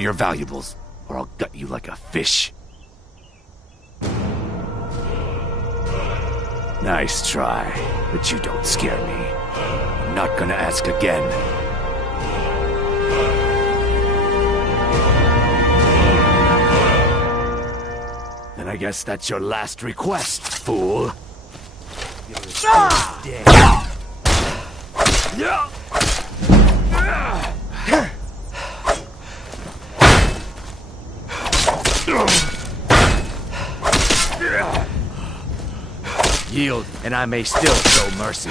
to your valuables, or I'll gut you like a fish. Nice try, but you don't scare me. I'm not gonna ask again. Then I guess that's your last request, fool. Yield, and I may still show mercy.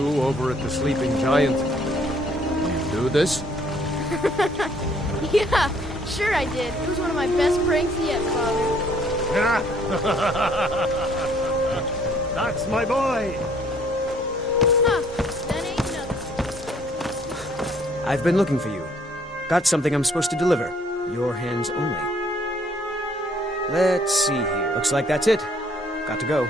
Over at the Sleeping Giant. You do this? Yeah, sure I did. It was one of my best pranks yet, Father. That's my boy! Huh, that ain't nothing. I've been looking for you. Got something I'm supposed to deliver. Your hands only. Let's see here. Looks like that's it. Got to go.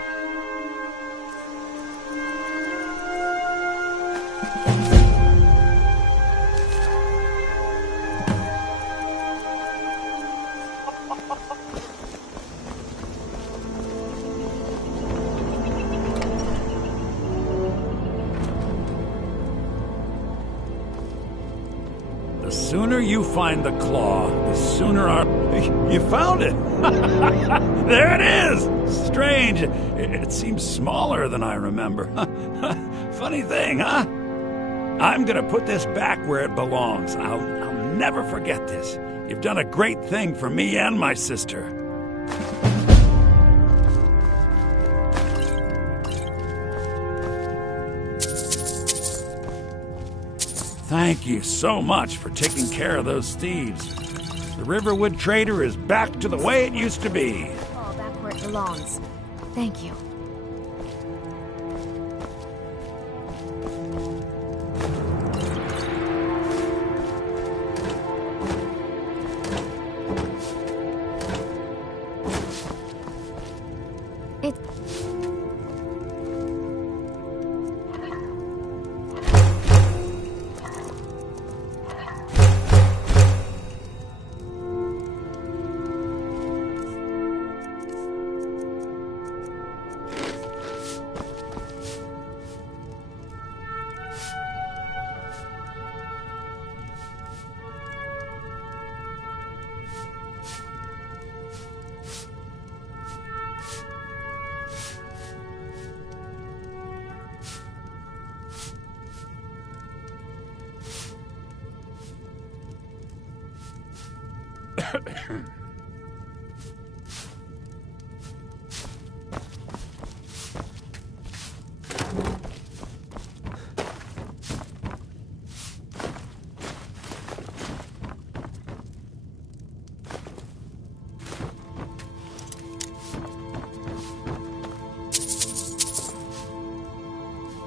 The sooner you find the claw, the sooner our... You found it! There it is! Strange. It seems smaller than I remember. Funny thing, huh? I'm gonna put this back where it belongs. I'll never forget this. You've done a great thing for me and my sister. Thank you so much for taking care of those thieves. The Riverwood Trader is back to the way it used to be. All back where it belongs. Thank you.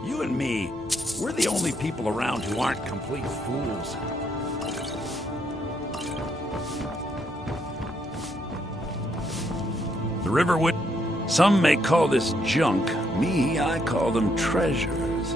You and me, we're the only people around who aren't complete fools. The Riverwood, some may call this junk. Me, I call them treasures.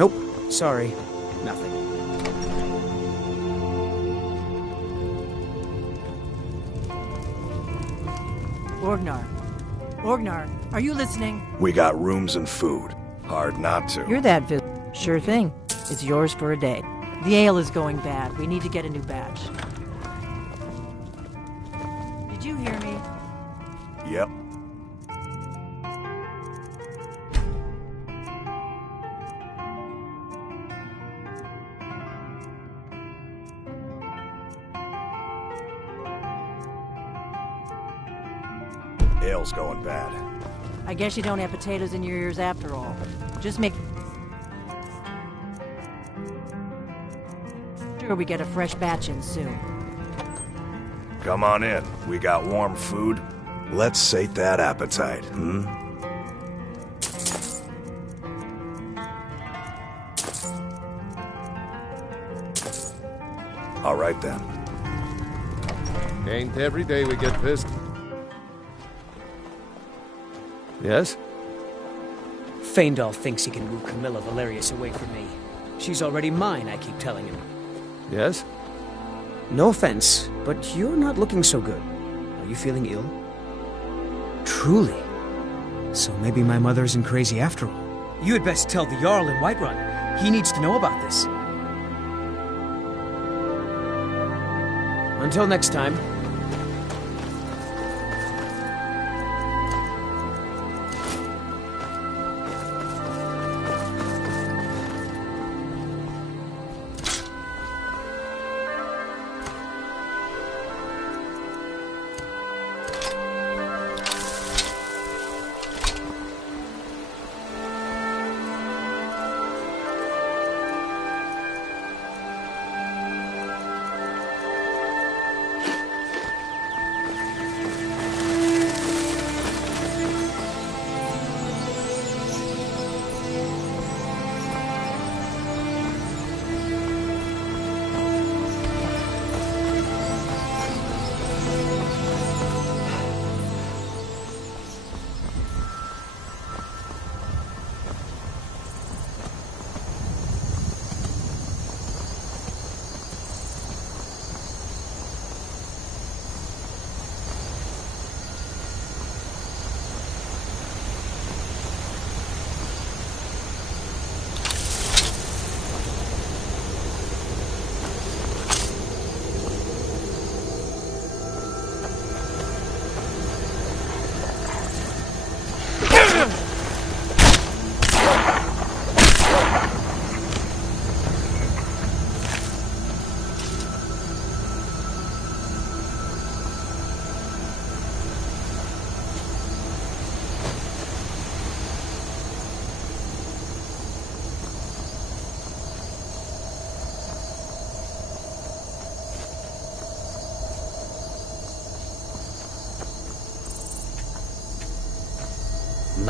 Nope. Sorry. Nothing. Orgnar, are you listening? We got rooms and food. Hard not to. You're that Sure thing. It's yours for a day. The ale is going bad. We need to get a new batch. Did you hear me? Yep. Ale's going bad. I guess you don't have potatoes in your ears after all. Just make sure we get a fresh batch in soon. Come on in. We got warm food. Let's sate that appetite, All right then. Ain't every day we get pissed. Yes? Faendal thinks he can woo Camilla Valerius away from me. She's already mine, I keep telling him. Yes? No offense, but you're not looking so good. Are you feeling ill? Truly? So maybe my mother isn't crazy after all. You had best tell the Jarl in Whiterun. He needs to know about this. Until next time.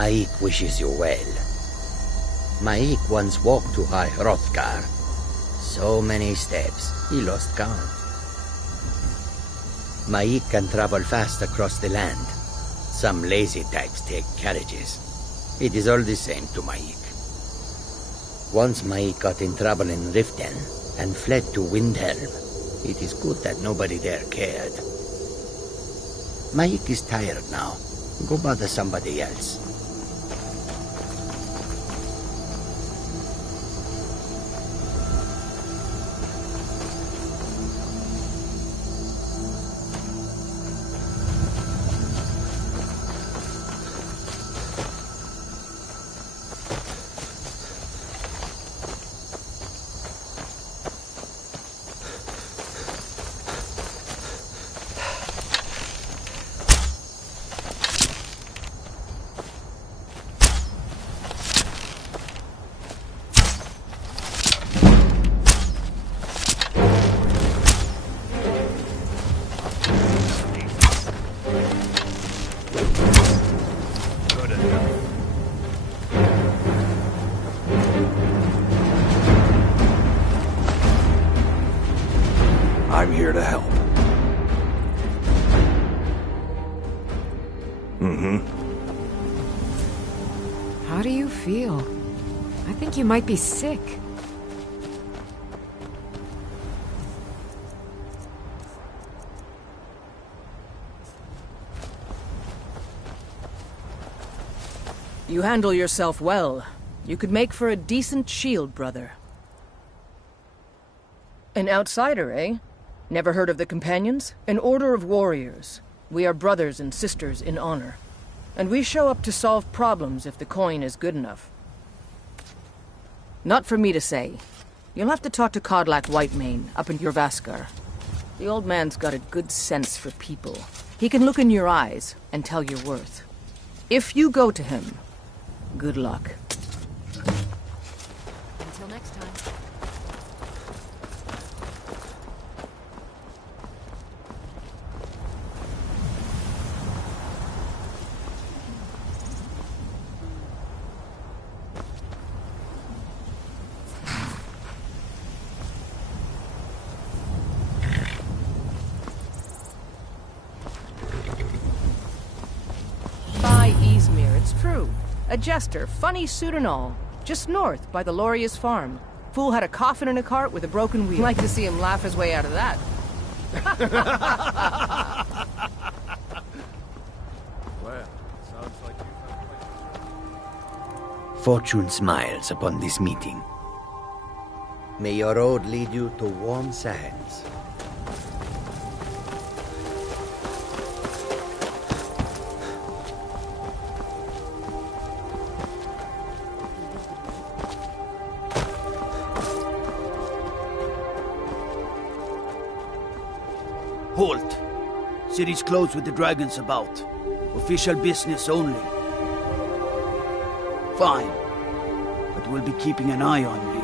Maik wishes you well. Maik once walked to High Hrothgar. So many steps, he lost count. Maik can travel fast across the land. Some lazy types take carriages. It is all the same to Maik. Once Maik got in trouble in Riften and fled to Windhelm. It is good that nobody there cared. Maik is tired now. Go bother somebody else. I'm here to help. How do you feel? I think you might be sick. You handle yourself well. You could make for a decent shield, brother. An outsider, eh? Never heard of the Companions? An order of warriors. We are brothers and sisters in honor. And we show up to solve problems if the coin is good enough. Not for me to say. You'll have to talk to Kodlak Whitemane up in Jorvaskar. The old man's got a good sense for people. He can look in your eyes and tell your worth. If you go to him, good luck. Until next time. By Izmir, it's true. A jester, funny suit and all. Just north, by the Loria's farm. Fool had a coffin in a cart with a broken wheel. Like to see him laugh his way out of that. Well, sounds like you found Fortune smiles upon this meeting. May your road lead you to warm sands. Halt! City's closed with the dragons about. Official business only. Fine. But we'll be keeping an eye on you.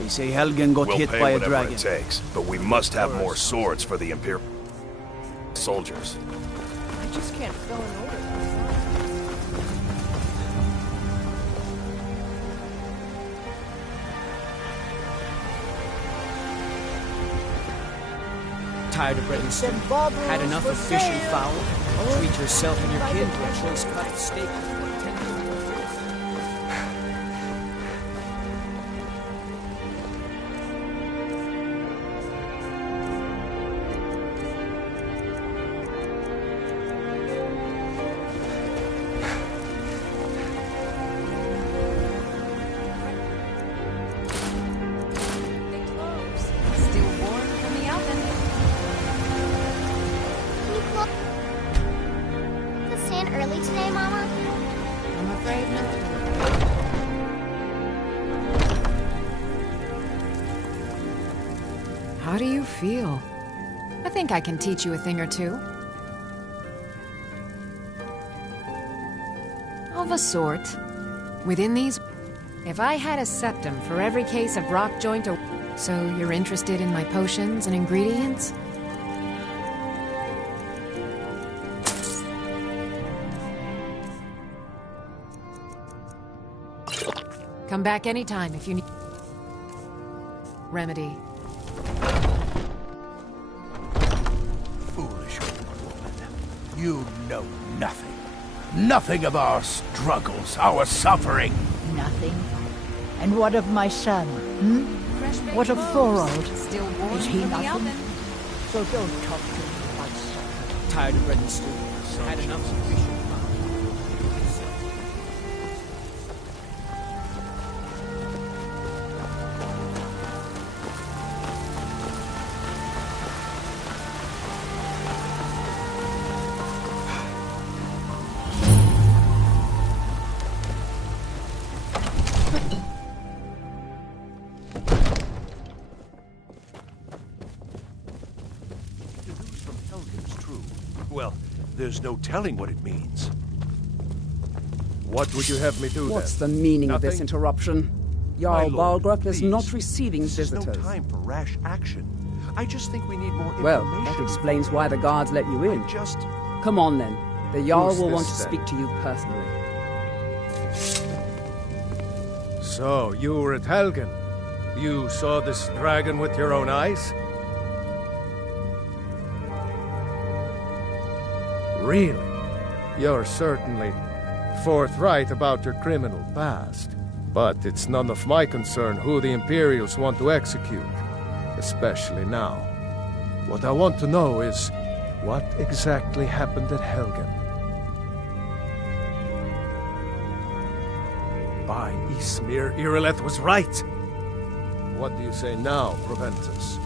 They say Helgen got hit by a dragon. We'll pay whatever it takes, but we must have more swords for the Imperial soldiers. I just can't fill an order. Tired of bread and stew? Had enough of fish and fowl? Treat yourself and your kin to a choice cut of steak. Still warm from the oven. The stand early today, Mama? I'm afraid not. How do you feel? I think I can teach you a thing or two. Of a sort. Within these... If I had a septum for every case of rock joint or... So you're interested in my potions and ingredients? Come back anytime if you need... Remedy. Foolish old woman. You know nothing. Nothing of our struggles, our suffering. Nothing? And what of my son, What of Thorold? Still warm Is he from the nothing? oven. So don't talk to me about son. Tired of bread and stew? Had enough of fish and fowl? Well, there's no telling what it means. What would you have me do What's then? the meaning of this Nothing? interruption? Jarl Balgrup is not receiving This is visitors. no time for rash action. I just think we need more Well, information. that explains why the guards let you in. Just... Come on then. The Jarl Who's will this, want to then? speak to you personally. So, you were at Helgen. You saw this dragon with your own eyes? Really? You're certainly forthright about your criminal past. But it's none of my concern who the Imperials want to execute, especially now. What I want to know is, what exactly happened at Helgen? By Ysmir, Irileth was right. What do you say now, Proventus?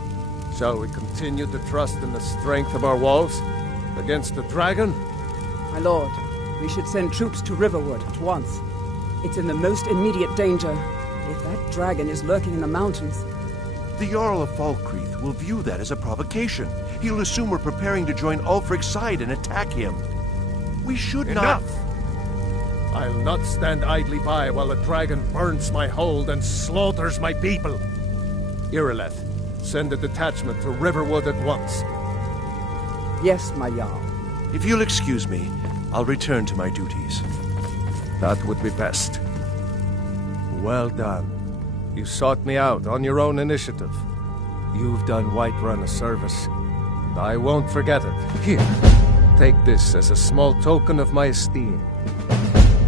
Shall we continue to trust in the strength of our walls against the dragon? My lord, we should send troops to Riverwood at once. It's in the most immediate danger. If that dragon is lurking in the mountains... The Jarl of Falkreath will view that as a provocation. He'll assume we're preparing to join Ulfric's side and attack him. We should not... Enough! I'll not stand idly by while the dragon burns my hold and slaughters my people. Irileth, send a detachment to Riverwood at once. Yes, my Jarl. If you'll excuse me, I'll return to my duties. That would be best. Well done. You sought me out on your own initiative. You've done Whiterun a service, and I won't forget it. Here, take this as a small token of my esteem.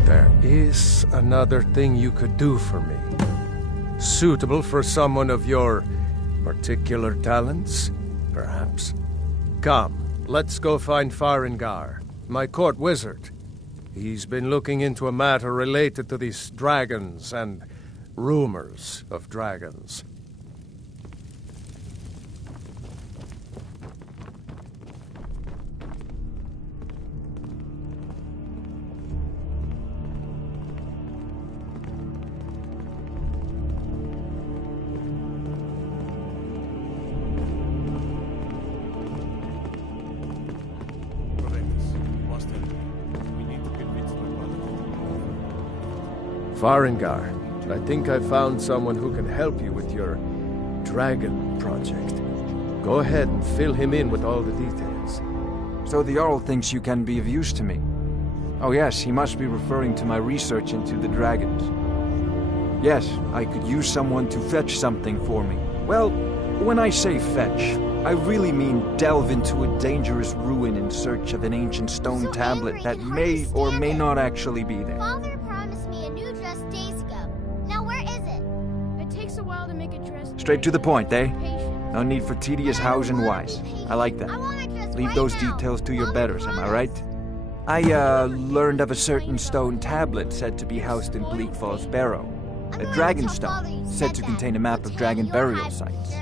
There is another thing you could do for me. Suitable for someone of your particular talents, perhaps. Come, let's go find Farengar, my court wizard. He's been looking into a matter related to these dragons and rumors of dragons. Farengar, I think I found someone who can help you with your dragon project. Go ahead and fill him in with all the details. So the Jarl thinks you can be of use to me. Oh yes, he must be referring to my research into the dragons. Yes, I could use someone to fetch something for me. Well, when I say fetch, I really mean delve into a dangerous ruin in search of an ancient stone tablet that may or may not actually be there. Father promised me a new dress days ago. Now where is it? It takes a while to make a dress. Straight to the point, eh? No need for tedious hows and whys. I like that. Leave those details to your betters, am I right? I, learned of a certain stone tablet said to be housed in Bleak Falls Barrow. A dragon stone, said to contain a map of dragon burial sites.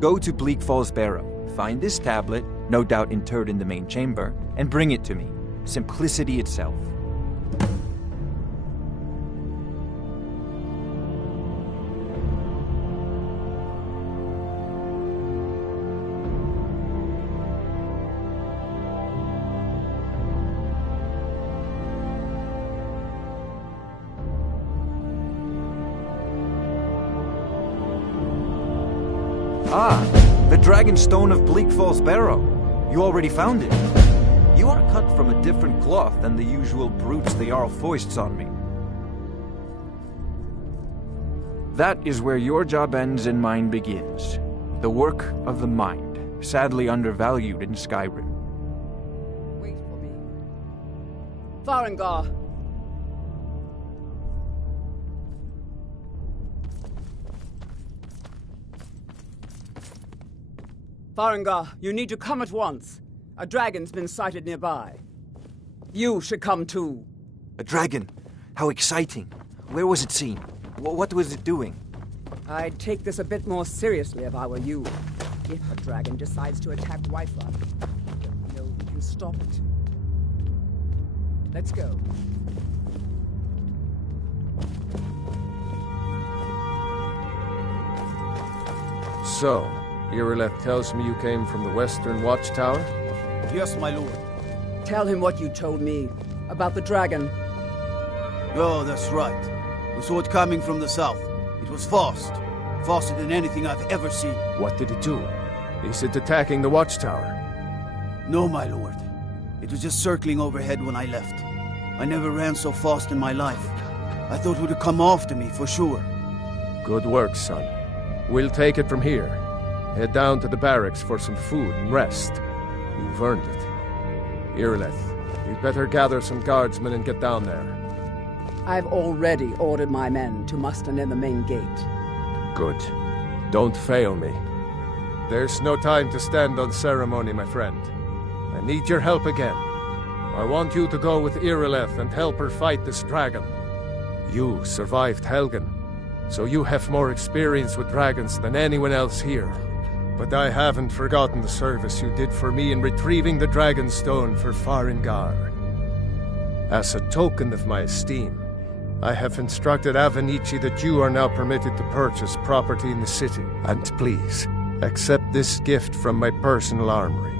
Go to Bleak Falls Barrow, find this tablet, no doubt interred in the main chamber, and bring it to me. Simplicity itself. Ah, the Dragon Stone of Bleak Falls Barrow. You already found it. You are cut from a different cloth than the usual brutes the Jarl foists on me. That is where your job ends and mine begins. The work of the mind, sadly undervalued in Skyrim. Wait for me. Farengar! Farengar, you need to come at once. A dragon's been sighted nearby. You should come too. A dragon? How exciting. Where was it seen? What was it doing? I'd take this a bit more seriously if I were you. If a dragon decides to attack Whiterun, I don't know who can stop it. Let's go. So, Irileth tells me you came from the Western Watchtower? Yes, my lord. Tell him what you told me about the dragon. Oh, that's right. We saw it coming from the south. It was fast. Faster than anything I've ever seen. What did it do? Is it attacking the Watchtower? No, my lord. It was just circling overhead when I left. I never ran so fast in my life. I thought it would have come after me, for sure. Good work, son. We'll take it from here. Head down to the barracks for some food and rest. You've earned it. Irileth, you'd better gather some guardsmen and get down there. I've already ordered my men to muster near the main gate. Good. Don't fail me. There's no time to stand on ceremony, my friend. I need your help again. I want you to go with Irileth and help her fight this dragon. You survived Helgen, so you have more experience with dragons than anyone else here. But I haven't forgotten the service you did for me in retrieving the Dragon Stone for Farengar. As a token of my esteem, I have instructed Avenici that you are now permitted to purchase property in the city. And please, accept this gift from my personal armory.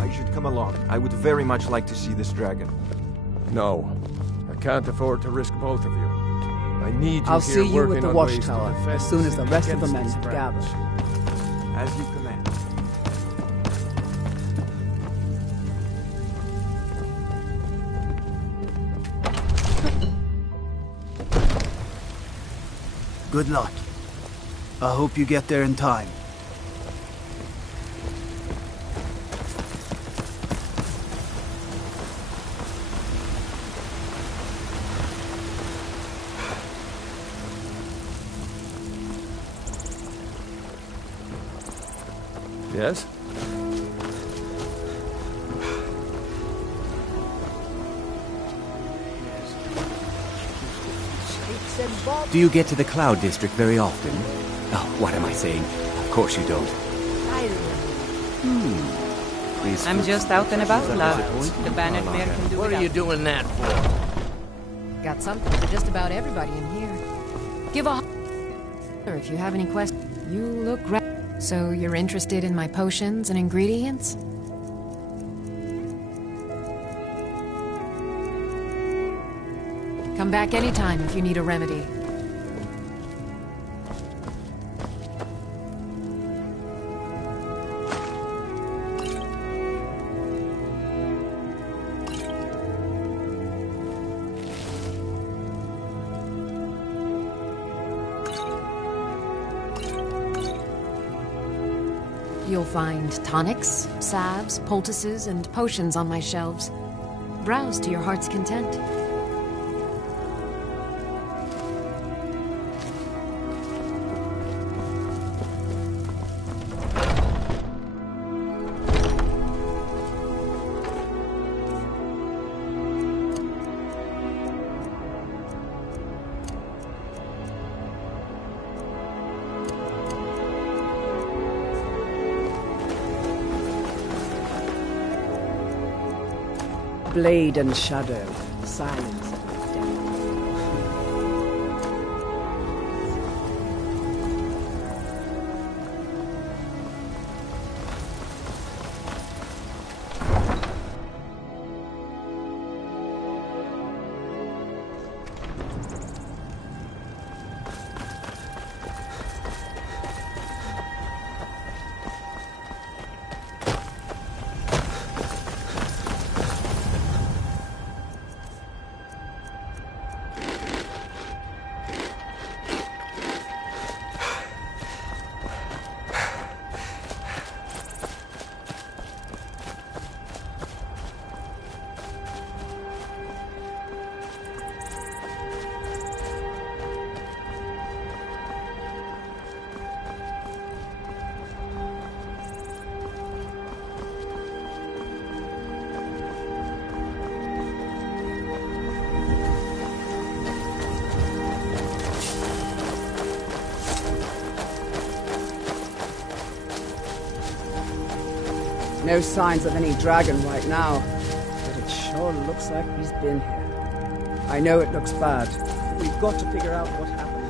I should come along. I would very much like to see this dragon. No, I can't afford to risk both of you. I need you I'll here see you working at the on ways to watchtower defend as soon as the rest of the men against have these gathered. dragons. As you command. Good luck. I hope you get there in time. Yes? Do you get to the Cloud District very often? Oh, what am I saying? Of course you don't. Please. I'm just out and about, lad. The Bannered Mare can do What are you doing that for? Got something for just about everybody in here. Give a if you have any questions. You look right. So you're interested in my potions and ingredients? Come back anytime if you need a remedy. You'll find tonics, salves, poultices, and potions on my shelves. Browse to your heart's content. Blade and shadow, silence and death. No signs of any dragon right now, but it sure looks like he's been here. I know it looks bad. We've got to figure out what happened.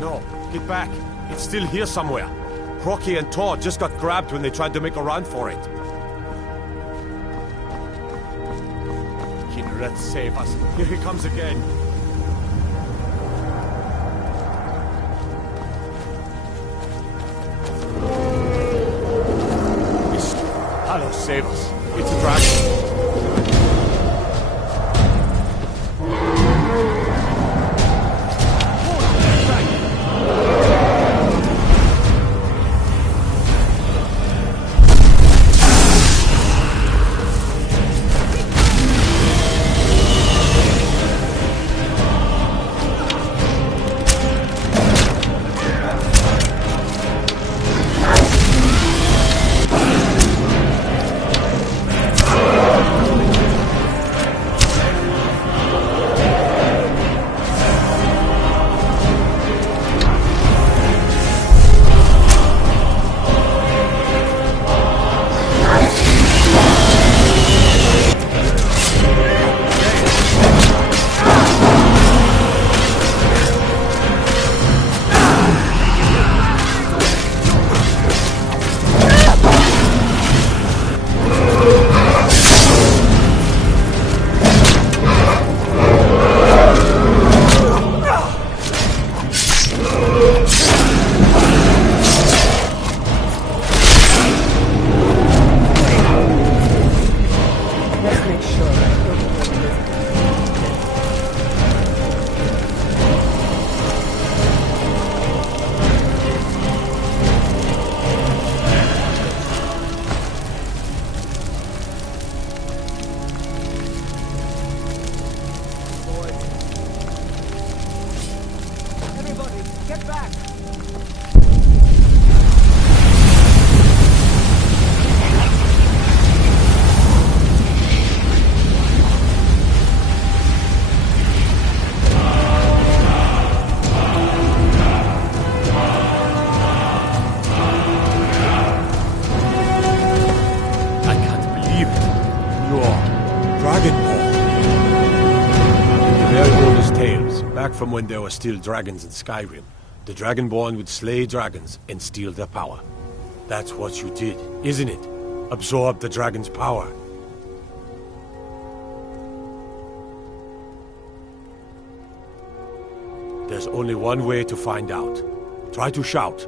No, get back. It's still here somewhere. Crocky and Todd just got grabbed when they tried to make a run for it. Kindred, save us. Here he comes again. Hallow, save us. It's a dragon. Just make sure I don't know what it is. From when there were still dragons in Skyrim, the Dragonborn would slay dragons and steal their power. That's what you did, isn't it? Absorb the dragon's power. There's only one way to find out. Try to shout.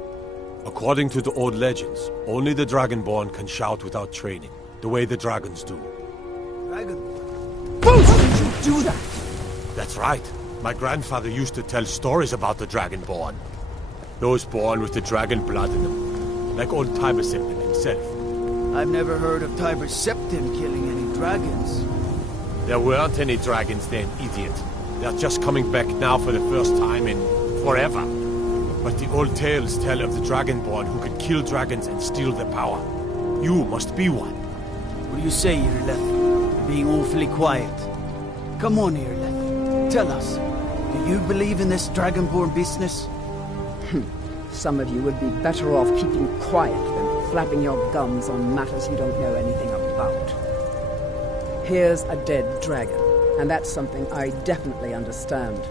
According to the old legends, only the Dragonborn can shout without training, the way the dragons do. Dragonborn? How did you do that? That's right. My grandfather used to tell stories about the Dragonborn. Those born with the dragon blood in them, like old Tiber Septim himself. I've never heard of Tiber Septim killing any dragons. There weren't any dragons then, idiot. They're just coming back now for the first time in forever. But the old tales tell of the Dragonborn who could kill dragons and steal their power. You must be one. What do you say, Irleth? You're being awfully quiet. Come on, Irleth. Tell us. Do you believe in this Dragonborn business? Some of you would be better off keeping quiet than flapping your gums on matters you don't know anything about. Here's a dead dragon, and that's something I definitely understand.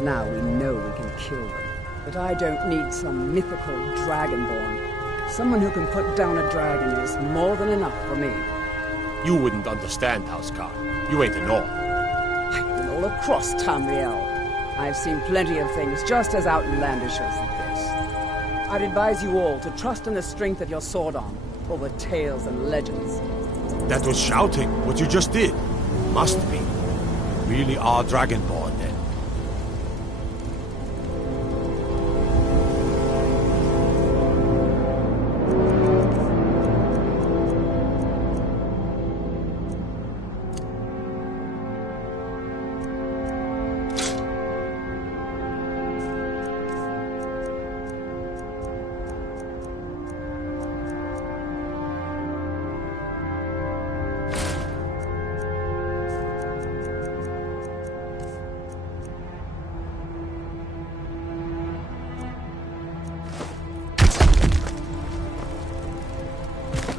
Now we know we can kill them. But I don't need some mythical Dragonborn. Someone who can put down a dragon is more than enough for me. You wouldn't understand, Housecar. You ain't a Norn. I've been all across Tamriel. I've seen plenty of things just as outlandish as this. I'd advise you all to trust in the strength of your sword arm, over tales and legends. That was shouting, what you just did. Must be. You really are Dragonborn, then.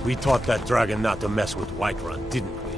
We taught that dragon not to mess with Whiterun, didn't we?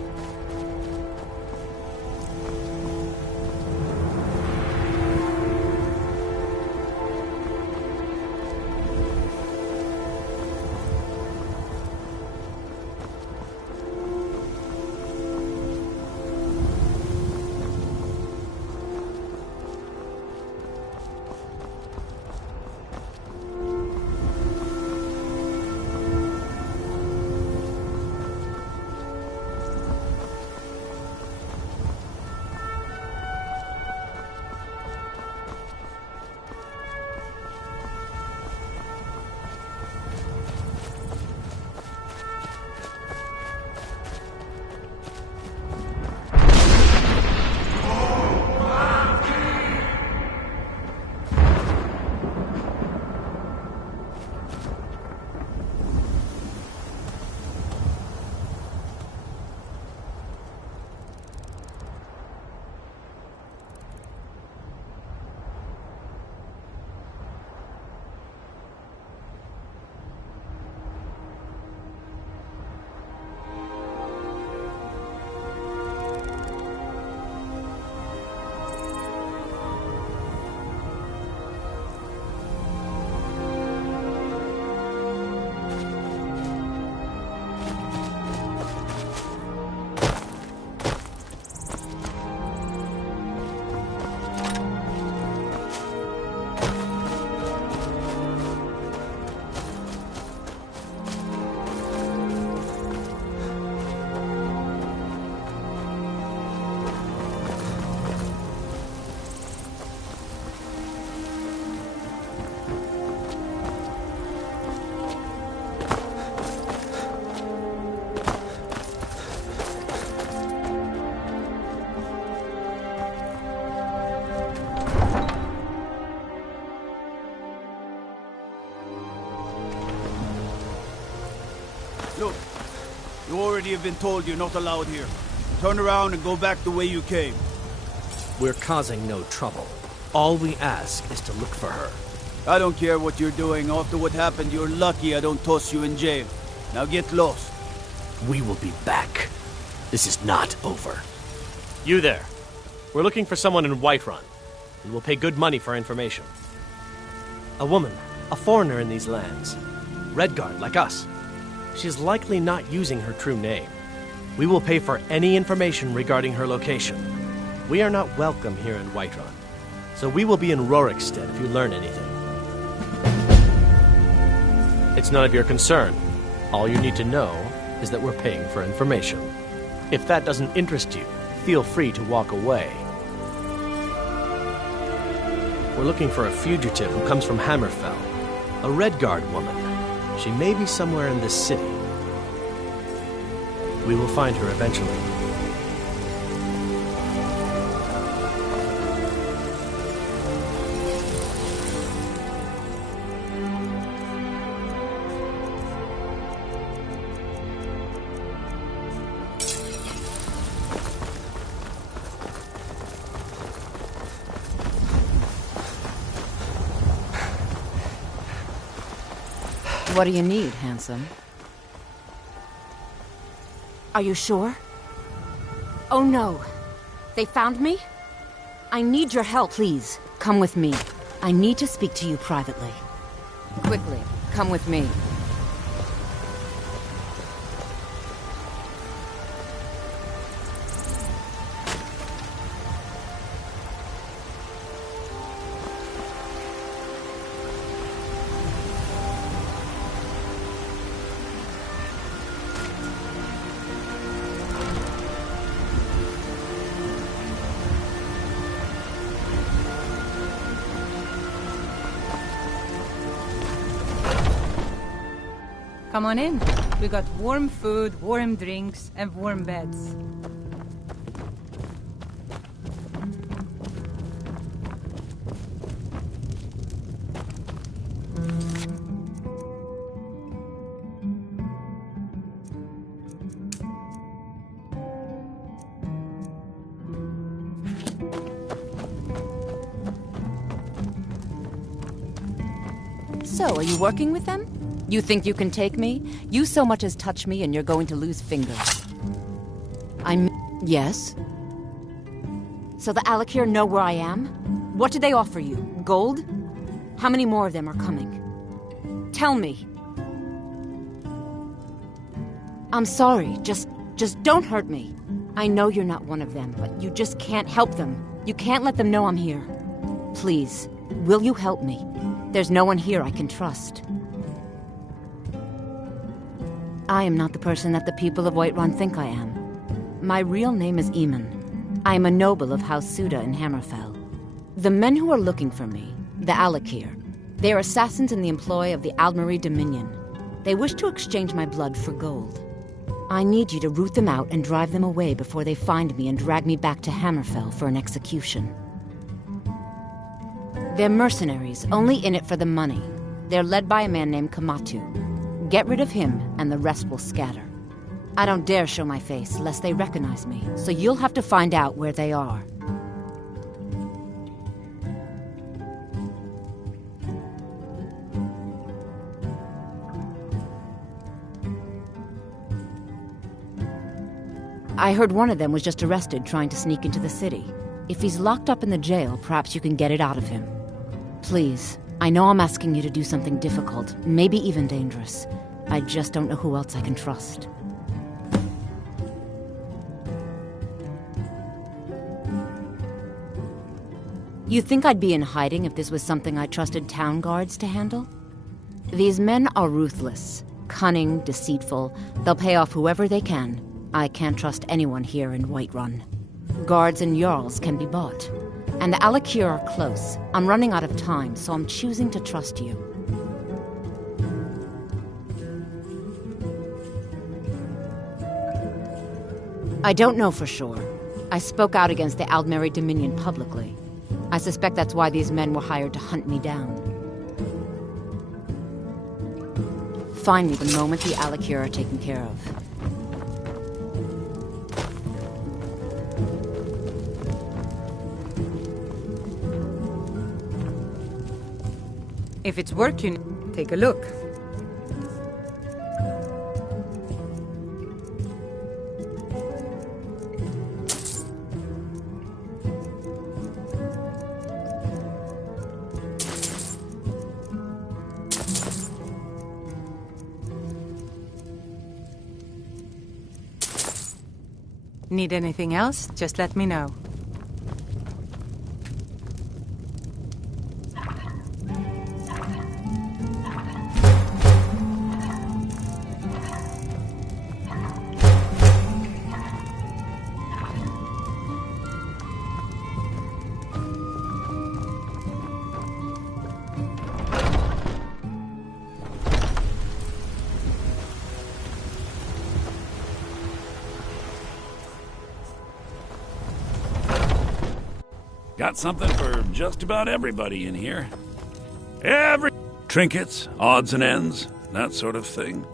You already have been told you're not allowed here. Turn around and go back the way you came. We're causing no trouble. All we ask is to look for her. I don't care what you're doing. After what happened, you're lucky I don't toss you in jail. Now get lost. We will be back. This is not over. You there. We're looking for someone in Whiterun. We will pay good money for information. A woman, a foreigner in these lands. Redguard, like us. She's likely not using her true name. We will pay for any information regarding her location. We are not welcome here in Whiterun, so we will be in Rorikstead if you learn anything. It's none of your concern. All you need to know is that we're paying for information. If that doesn't interest you, feel free to walk away. We're looking for a fugitive who comes from Hammerfell. A Redguard woman. She may be somewhere in this city. We will find her eventually. What do you need, handsome? Are you sure? Oh no. They found me? I need your help. Please, come with me. I need to speak to you privately. Quickly, come with me. Come on in. We got warm food, warm drinks, and warm beds. So, are you working with them? You think you can take me? You so much as touch me and you're going to lose fingers. Yes? So the Alakir know where I am? What did they offer you? Gold? How many more of them are coming? Tell me. I'm sorry, just don't hurt me. I know you're not one of them, but you just can't help them. You can't let them know I'm here. Please, will you help me? There's no one here I can trust. I am not the person that the people of Whiterun think I am. My real name is Eamon. I am a noble of House Suda in Hammerfell. The men who are looking for me, the Alakir, they are assassins in the employ of the Aldmeri Dominion. They wish to exchange my blood for gold. I need you to root them out and drive them away before they find me and drag me back to Hammerfell for an execution. They're mercenaries, only in it for the money. They're led by a man named Kamatu. Get rid of him, and the rest will scatter. I don't dare show my face, lest they recognize me, so you'll have to find out where they are. I heard one of them was just arrested trying to sneak into the city. If he's locked up in the jail, perhaps you can get it out of him. Please, I know I'm asking you to do something difficult, maybe even dangerous. I just don't know who else I can trust. You think I'd be in hiding if this was something I trusted town guards to handle? These men are ruthless, cunning, deceitful. They'll pay off whoever they can. I can't trust anyone here in Whiterun. Guards and Jarls can be bought. And the Alakir are close. I'm running out of time, so I'm choosing to trust you. I don't know for sure. I spoke out against the Aldmeri Dominion publicly. I suspect that's why these men were hired to hunt me down. Find me the moment the Alakir are taken care of. If it's work, you take a look. Need anything else? Just let me know. Got something for just about everybody in here. Trinkets, odds and ends, that sort of thing.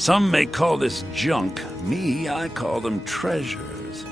Some may call this junk. Me, I call them treasures.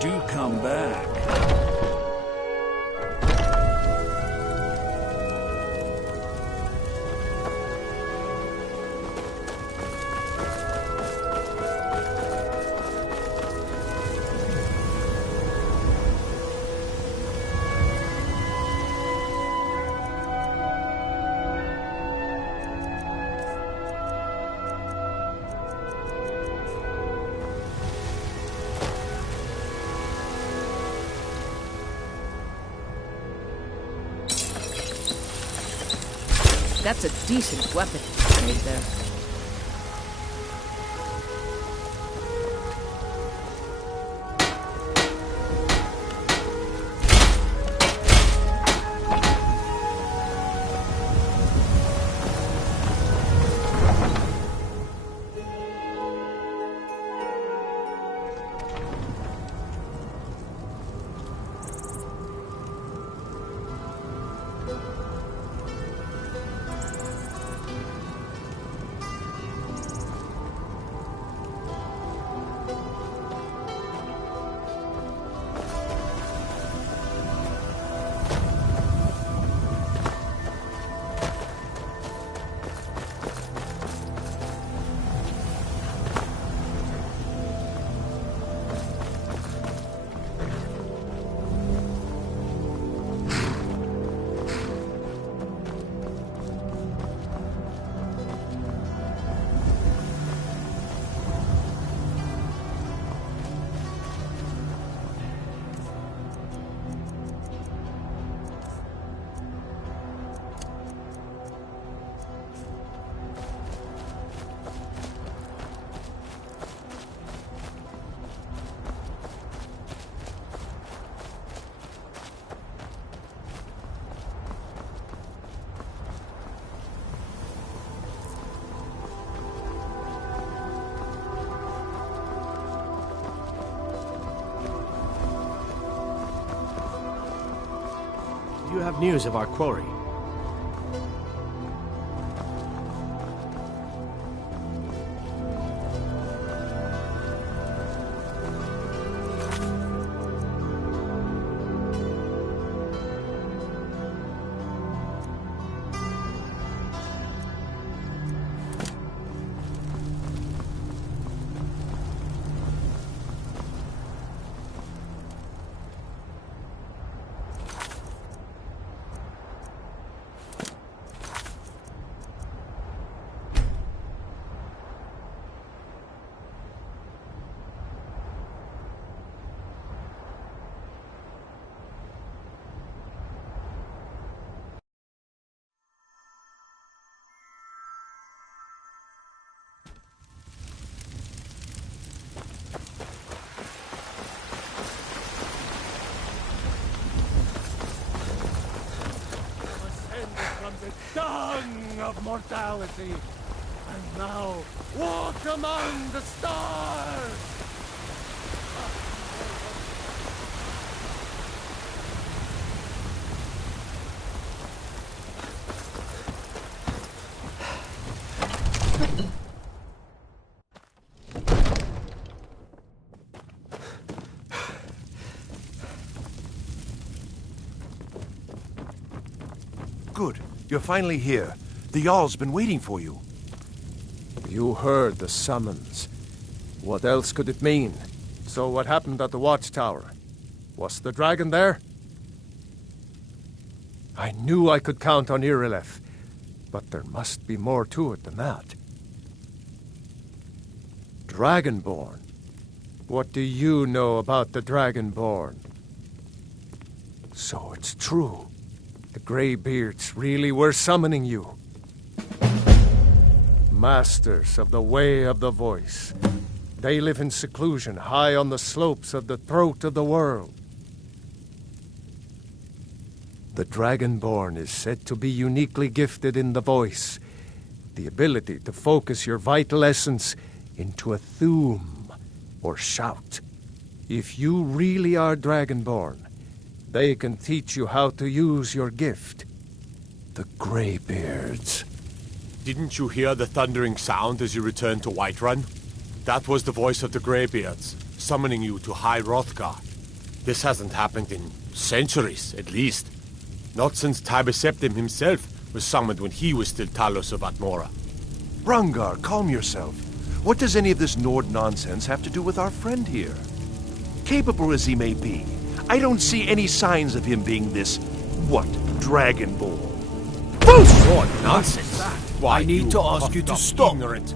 Do come back. That's a decent weapon made there. you have news of our quarry. Dung of mortality, and now walk among the stars! Good. You're finally here. The Jarl's been waiting for you. You heard the summons. What else could it mean? So what happened at the watchtower? Was the dragon there? I knew I could count on Irileth, but there must be more to it than that. Dragonborn? What do you know about the Dragonborn? So it's true. The Greybeards really were summoning you. Masters of the Way of the Voice. They live in seclusion high on the slopes of the throat of the world. The Dragonborn is said to be uniquely gifted in the voice, the ability to focus your vital essence into a thume or shout. If you really are Dragonborn, they can teach you how to use your gift. The Greybeards. Didn't you hear the thundering sound as you returned to Whiterun? That was the voice of the Greybeards, summoning you to High Hrothgar. This hasn't happened in centuries, at least. Not since Tiber Septim himself was summoned when he was still Talos of Atmora. Rungar, calm yourself. What does any of this Nord nonsense have to do with our friend here? Capable as he may be, I don't see any signs of him being this, Dragonborn. What nonsense! Why, I need to ask you to stop. Ignorant.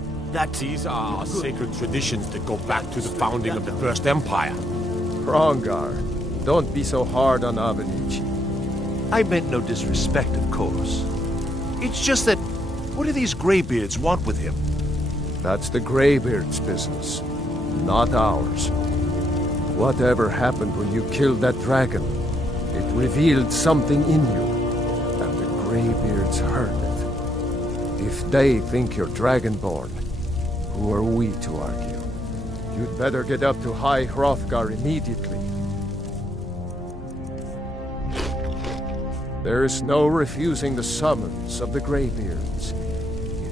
These are our good. sacred traditions that go back to the founding of the First Empire. Hrongar, don't be so hard on Avenici. I meant no disrespect, of course. It's just that, what do these Greybeards want with him? That's the Greybeards' business, not ours. Whatever happened when you killed that dragon, it revealed something in you, and the Greybeards heard it. If they think you're Dragonborn, who are we to argue? You'd better get up to High Hrothgar immediately. There's no refusing the summons of the Greybeards.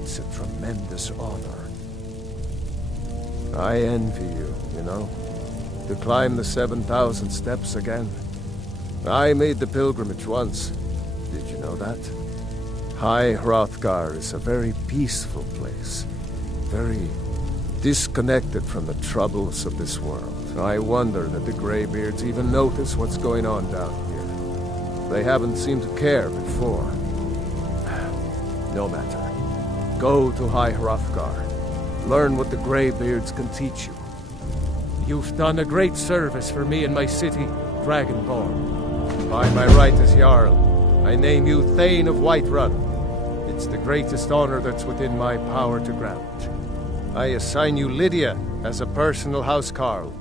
It's a tremendous honor. I envy you, you know, to climb the 7,000 steps again. I made the pilgrimage once. Did you know that? High Hrothgar is a very peaceful place. Very disconnected from the troubles of this world. I wonder that the Greybeards even notice what's going on down here. They haven't seemed to care before. No matter. Go to High Hrothgar. Learn what the Greybeards can teach you. You've done a great service for me and my city, Dragonborn. By my right as Jarl, I name you Thane of Whiterun. It's the greatest honor that's within my power to grant. I assign you Lydia as a personal housecarl,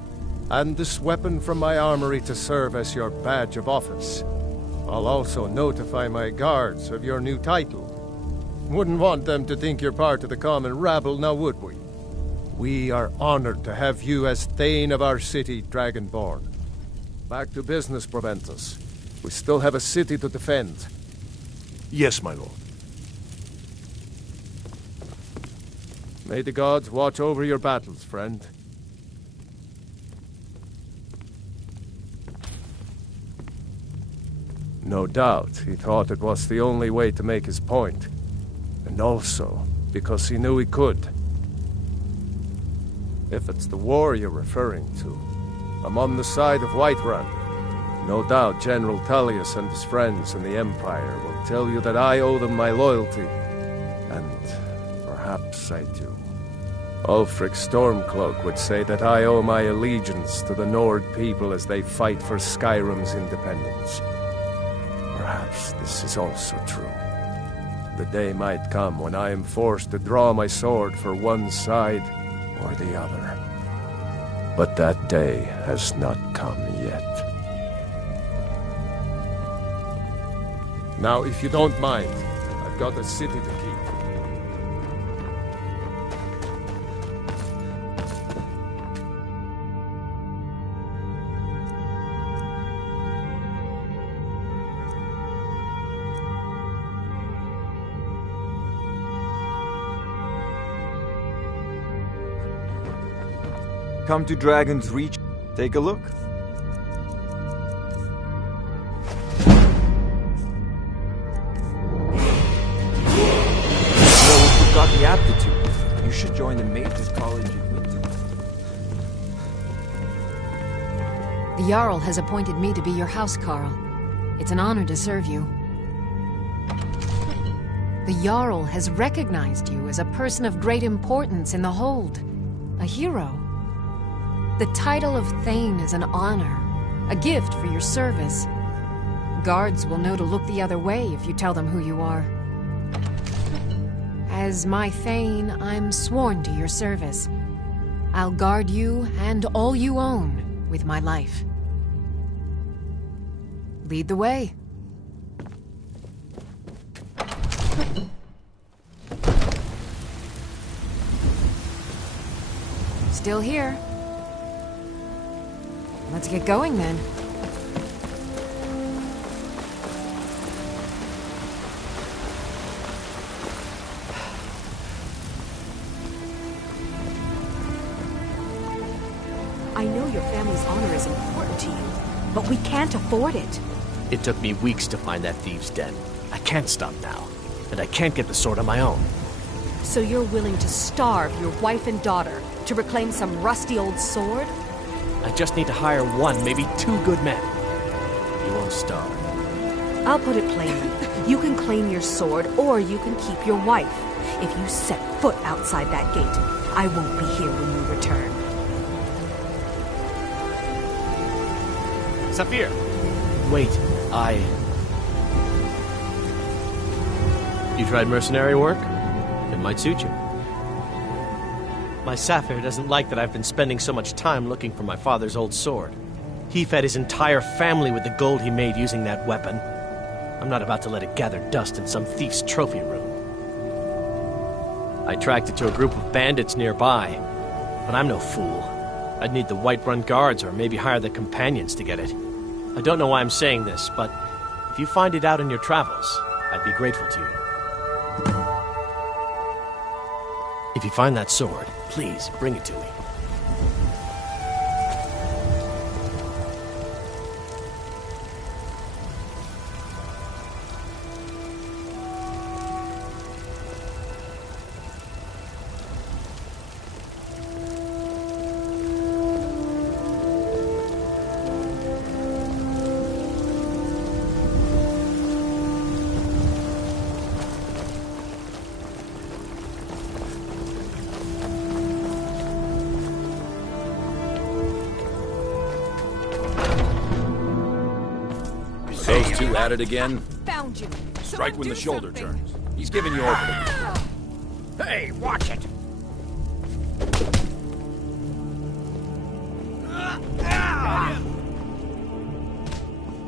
and this weapon from my armory to serve as your badge of office. I'll also notify my guards of your new title. Wouldn't want them to think you're part of the common rabble, now would we? We are honored to have you as Thane of our city, Dragonborn. Back to business, Proventus. We still have a city to defend. Yes, my lord. May the gods watch over your battles, friend. No doubt, he thought it was the only way to make his point. And also, because he knew he could. If it's the war you're referring to, I'm on the side of Whiterun. No doubt General Tullius and his friends in the Empire will tell you that I owe them my loyalty. And perhaps I do. Ulfric Stormcloak would say that I owe my allegiance to the Nord people as they fight for Skyrim's independence. Perhaps this is also true. The day might come when I am forced to draw my sword for one side or the other. But that day has not come yet. Now, if you don't mind, I've got a city to keep. Come to Dragon's Reach, take a look. You've got the aptitude. You should join the Mages College in Winter. The Jarl has appointed me to be your housecarl. It's an honor to serve you. The Jarl has recognized you as a person of great importance in the Hold. A hero. The title of Thane is an honor, a gift for your service. Guards will know to look the other way if you tell them who you are. As my Thane, I'm sworn to your service. I'll guard you and all you own with my life. Lead the way. Still here. Let's get going then. I know your family's honor is important to you, but we can't afford it. It took me weeks to find that thieves' den. I can't stop now, and I can't get the sword on my own. So you're willing to starve your wife and daughter to reclaim some rusty old sword? I just need to hire one, maybe two good men. You won't starve. I'll put it plainly. You can claim your sword, or you can keep your wife. If you set foot outside that gate, I won't be here when you return. Saphir! Wait, You tried mercenary work? It might suit you. My Saphir doesn't like that I've been spending so much time looking for my father's old sword. He fed his entire family with the gold he made using that weapon. I'm not about to let it gather dust in some thief's trophy room. I tracked it to a group of bandits nearby, but I'm no fool. I'd need the Whiterun guards or maybe hire the companions to get it. I don't know why I'm saying this, but if you find it out in your travels, I'd be grateful to you. If you find that sword, please bring it to me. Those two at it again? Found you. Strike when the shoulder turns. He's giving you over. Hey, watch it!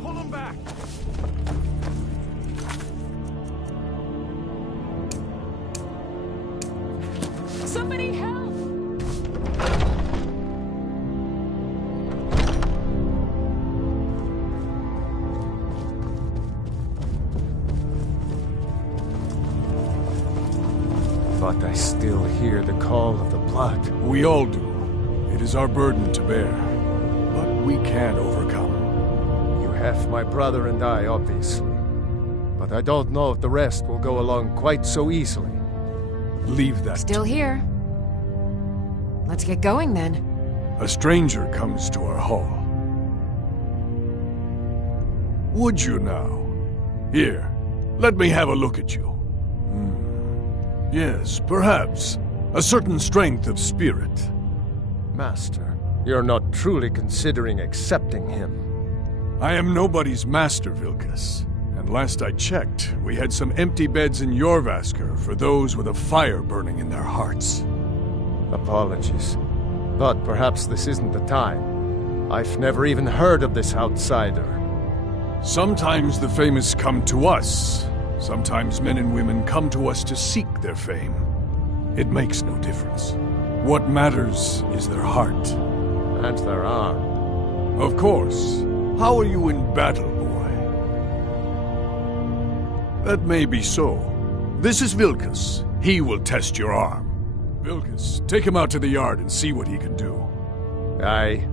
Pull him back! Somebody help! but I still hear the call of the blood. We all do. It is our burden to bear, but we can overcome. You have my brother and I, obviously. But I don't know if the rest will go along quite so easily. Leave that. Still here. Let's get going then. A stranger comes to our hall. Would you now? Here, let me have a look at you. Yes, perhaps. A certain strength of spirit. Master, you're not truly considering accepting him. I am nobody's master, Vilkas. And last I checked, we had some empty beds in Jorvaskr for those with a fire burning in their hearts. Apologies. But perhaps this isn't the time. I've never even heard of this outsider. Sometimes the famous come to us. Sometimes men and women come to us to seek their fame. It makes no difference. What matters is their heart. And their arm. Of course. How are you in battle, boy? That may be so. This is Vilkas. He will test your arm. Vilkas, take him out to the yard and see what he can do. Aye.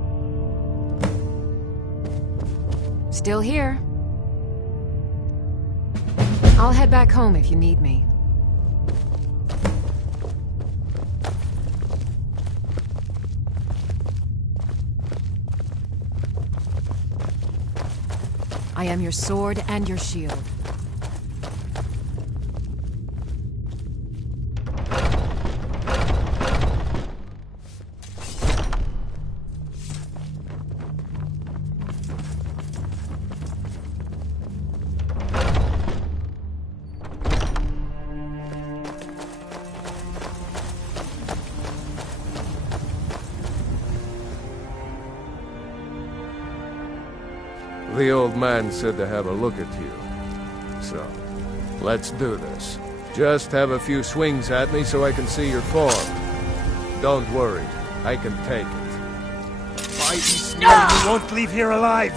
Still here. I'll head back home if you need me. I am your sword and your shield. The old man said to have a look at you. So, let's do this. Just have a few swings at me so I can see your form. Don't worry, I can take it. If I smell you won't leave here alive!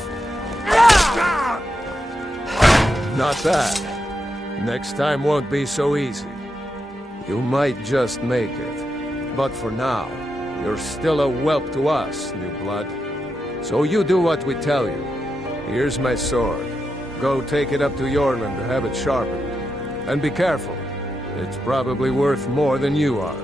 Not that. Next time won't be so easy. You might just make it. But for now, you're still a whelp to us, new blood. So you do what we tell you. Here's my sword. Go take it up to Jorland to have it sharpened. And be careful. It's probably worth more than you are.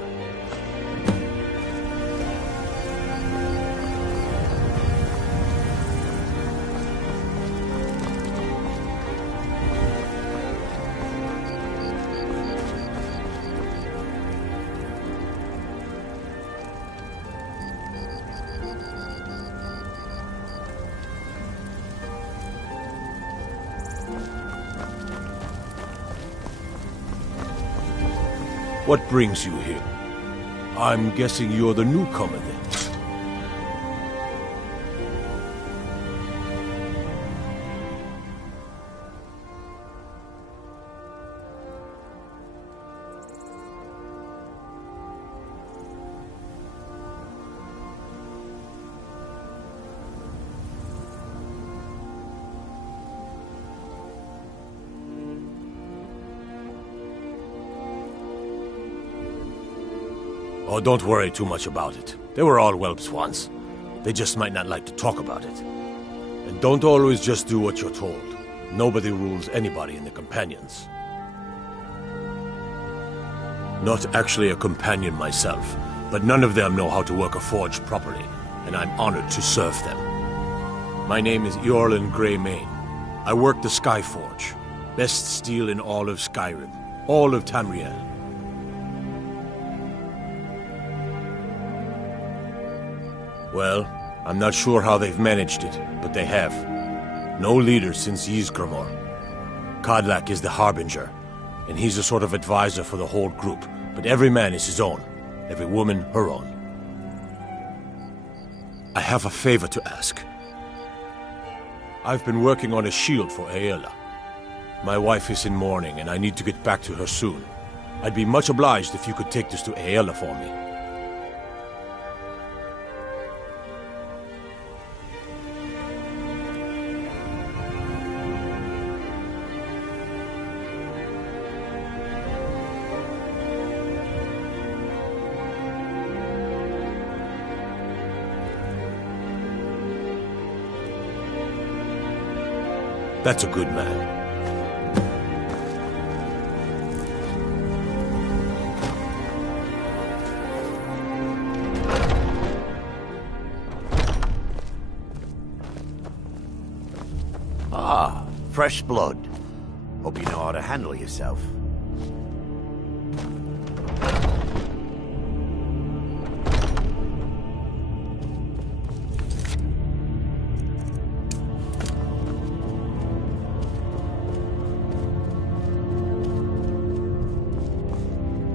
What brings you here? I'm guessing you're the newcomer then. Oh, don't worry too much about it. They were all whelps once. They just might not like to talk about it. And don't always just do what you're told. Nobody rules anybody in the companions. Not actually a companion myself, but none of them know how to work a forge properly, and I'm honored to serve them. My name is Eorlin Greymane. I work the Skyforge. Best steel in all of Skyrim. All of Tamriel. Well, I'm not sure how they've managed it, but they have. No leader since Ysgramor. Kodlak is the Harbinger, and he's a sort of advisor for the whole group, but every man is his own. Every woman her own. I have a favor to ask. I've been working on a shield for Aela. My wife is in mourning, and I need to get back to her soon. I'd be much obliged if you could take this to Aela for me. That's a good man. Ah, fresh blood. Hope you know how to handle yourself.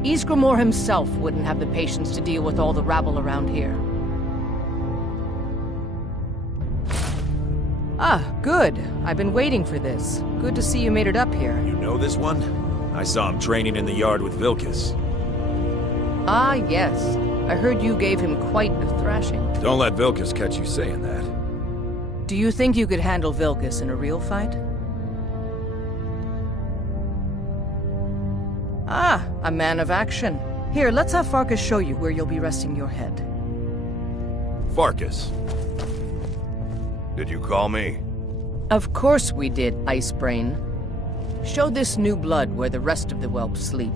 Ysgramor himself wouldn't have the patience to deal with all the rabble around here. Ah, good. I've been waiting for this. Good to see you made it up here. You know this one? I saw him training in the yard with Vilkas. Ah, yes. I heard you gave him quite a thrashing. Don't let Vilkas catch you saying that. Do you think you could handle Vilkas in a real fight? Ah, a man of action. Here, let's have Farkas show you where you'll be resting your head. Farkas. Did you call me? Of course we did, Icebrain. Show this new blood where the rest of the whelps sleep.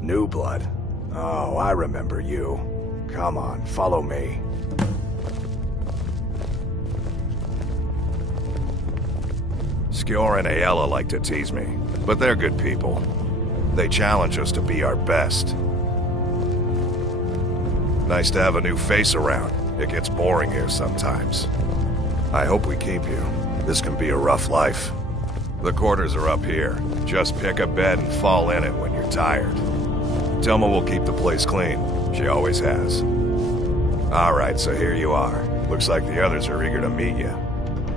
New blood? Oh, I remember you. Come on, follow me. Skjor and Aella like to tease me, but they're good people. They challenge us to be our best. Nice to have a new face around. It gets boring here sometimes. I hope we keep you. This can be a rough life. The quarters are up here. Just pick a bed and fall in it when you're tired. Tilma will keep the place clean. She always has. Alright, so here you are. Looks like the others are eager to meet you.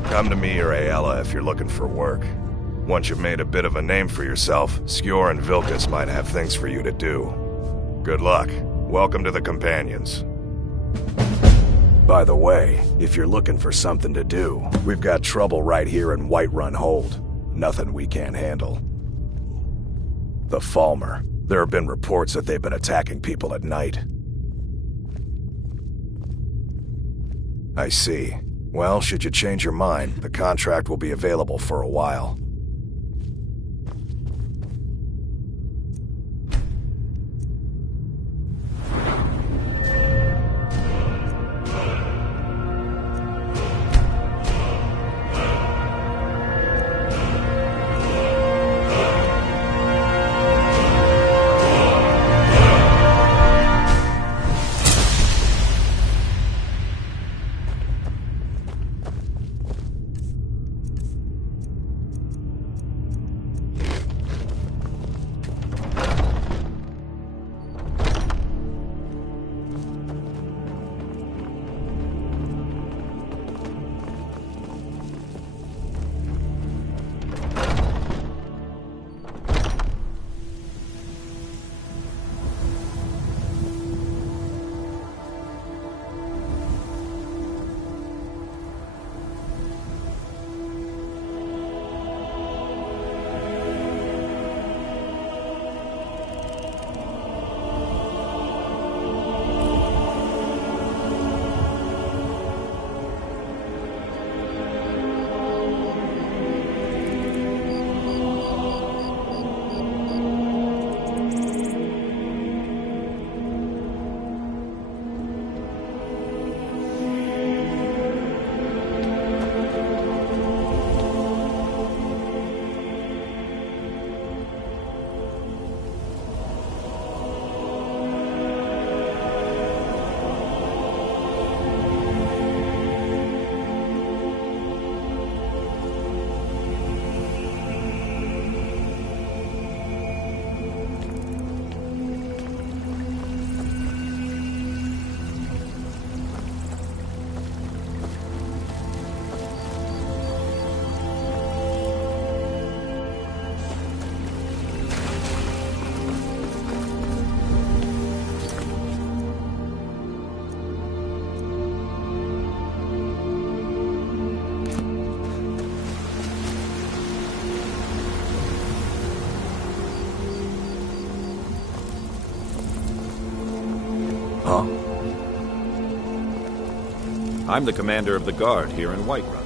Come to me or Aella if you're looking for work. Once you've made a bit of a name for yourself, Skjor and Vilkas might have things for you to do. Good luck. Welcome to the Companions. By the way, if you're looking for something to do, we've got trouble right here in Whiterun Hold. Nothing we can't handle. The Falmer. There have been reports that they've been attacking people at night. I see. Well, should you change your mind, the contract will be available for a while. Huh? I'm the commander of the guard here in Whiterun.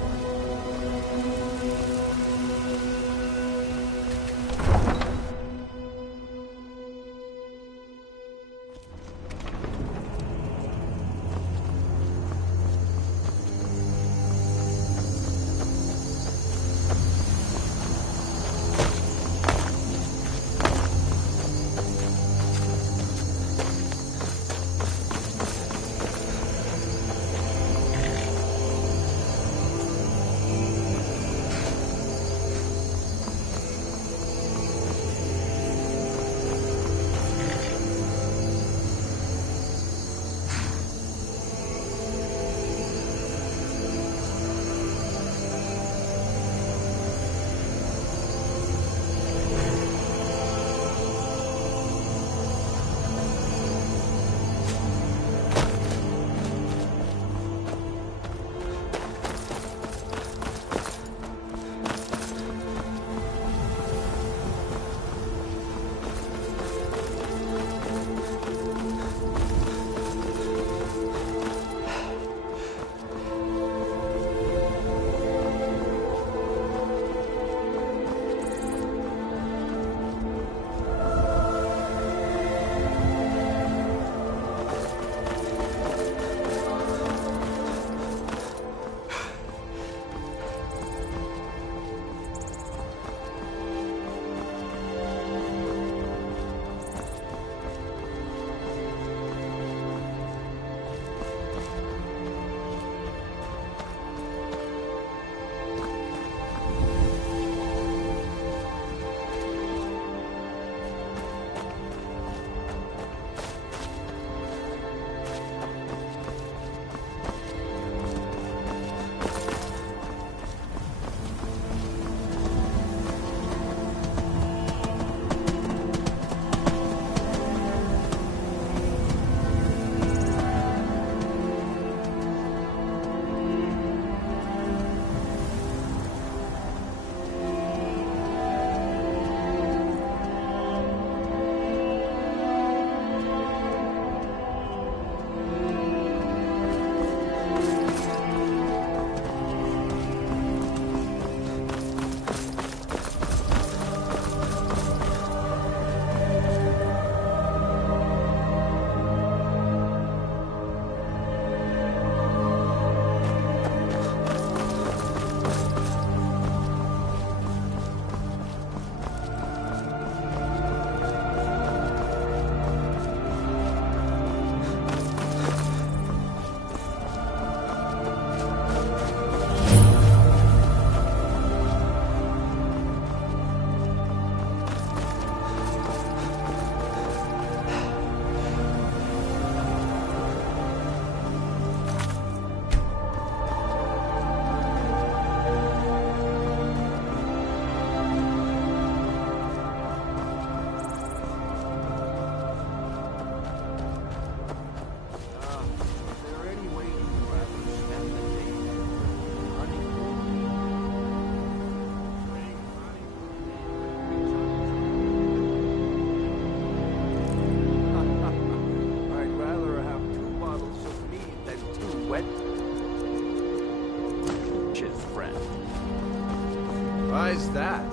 Why's that?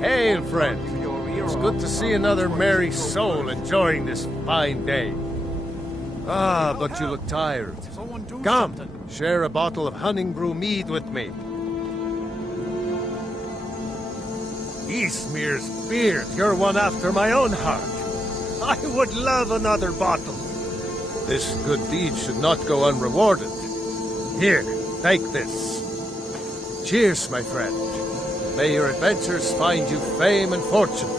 Hail, friend. It's good to see another merry soul enjoying this fine day. Ah, but you look tired. Come, share a bottle of honey brew mead with me. Eastmere's beard, you're one after my own heart. I would love another bottle. This good deed should not go unrewarded. Here, take this. Cheers, my friend. May your adventures find you fame and fortune.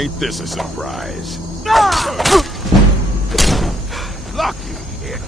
ain't this a surprise? Lucky hit.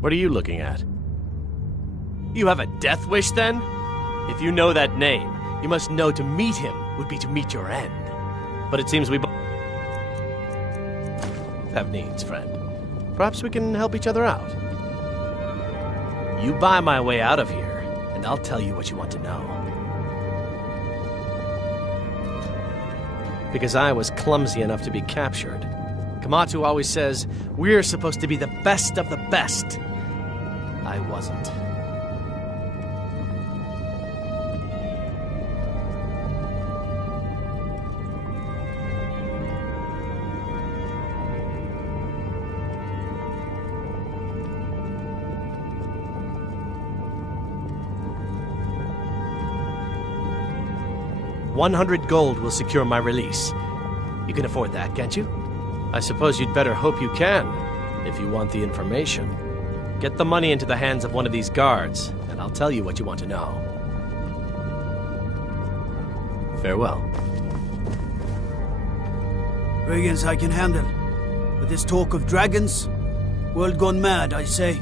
What are you looking at? You have a death wish, then? If you know that name, you must know to meet him would be to meet your end. But it seems we both have needs, friend. Perhaps we can help each other out. You buy my way out of here, and I'll tell you what you want to know. Because I was clumsy enough to be captured. Kamatu always says, we're supposed to be the best of the best. I wasn't. $100 gold will secure my release. You can afford that, can't you? I suppose you'd better hope you can, if you want the information. Get the money into the hands of one of these guards, and I'll tell you what you want to know. Farewell. Brigands I can handle. But this talk of dragons? World gone mad, I say.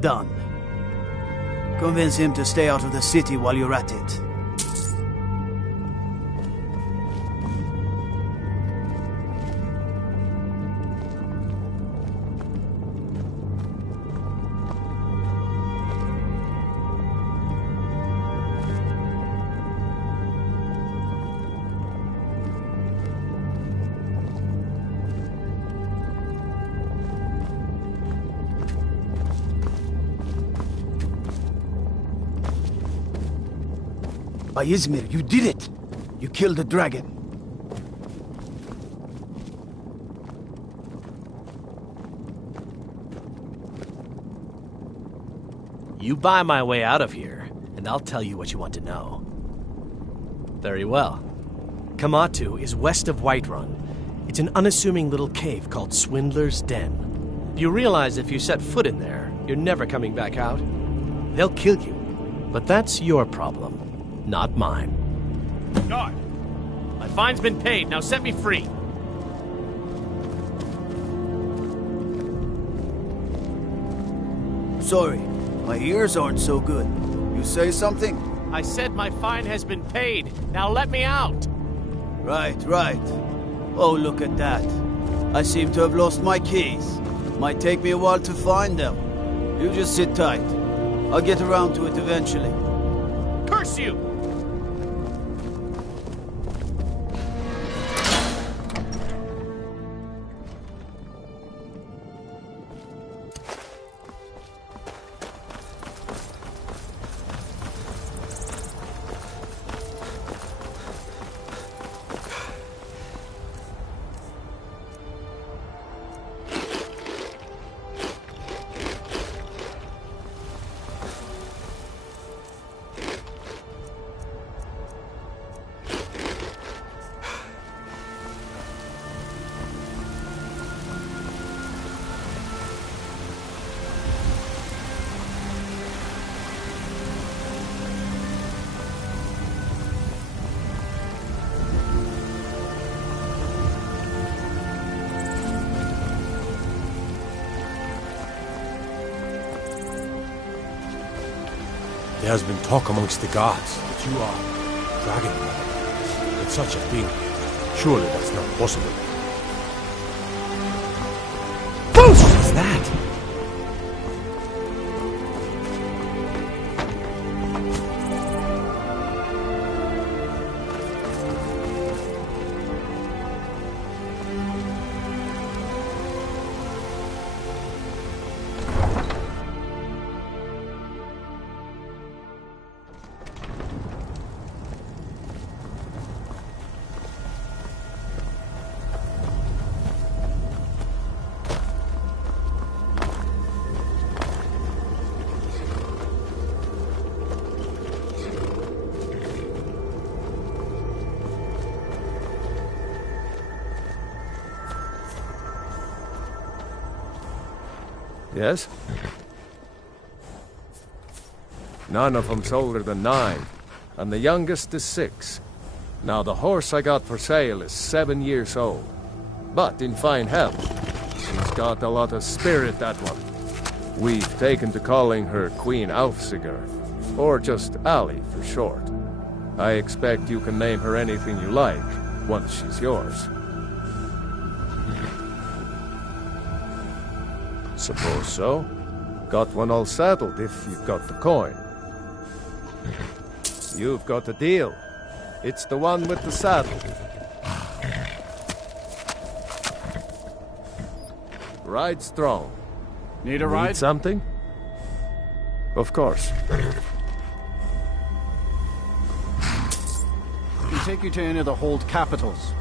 Done. Convince him to stay out of the city while you're at it. By Izmir, you did it! You killed the dragon. You buy my way out of here, and I'll tell you what you want to know. Very well. Kamatu is west of Whiterun. It's an unassuming little cave called Swindler's Den. You realize if you set foot in there, you're never coming back out. They'll kill you, but that's your problem. Not mine. Guard! My fine's been paid, now set me free! Sorry, my ears aren't so good. You say something? I said my fine has been paid, now let me out! Right. Oh, look at that. I seem to have lost my keys. Might take me a while to find them. You just sit tight. I'll get around to it eventually. Curse you! There has been talk amongst the gods that you are Dragonborn. But such a thing, surely that's not possible. What is that? Yes? None of them's older than 9, and the youngest is 6. Now, the horse I got for sale is 7 years old, but in fine health. She's got a lot of spirit, that one. We've taken to calling her Queen Alfsiger, or just Ali for short. I expect you can name her anything you like, once she's yours. Suppose so. Got one all saddled if you've got the coin. You've got a deal. It's the one with the saddle. Ride strong. Need a ride? Need something? Of course. Can take you to any of the hold capitals.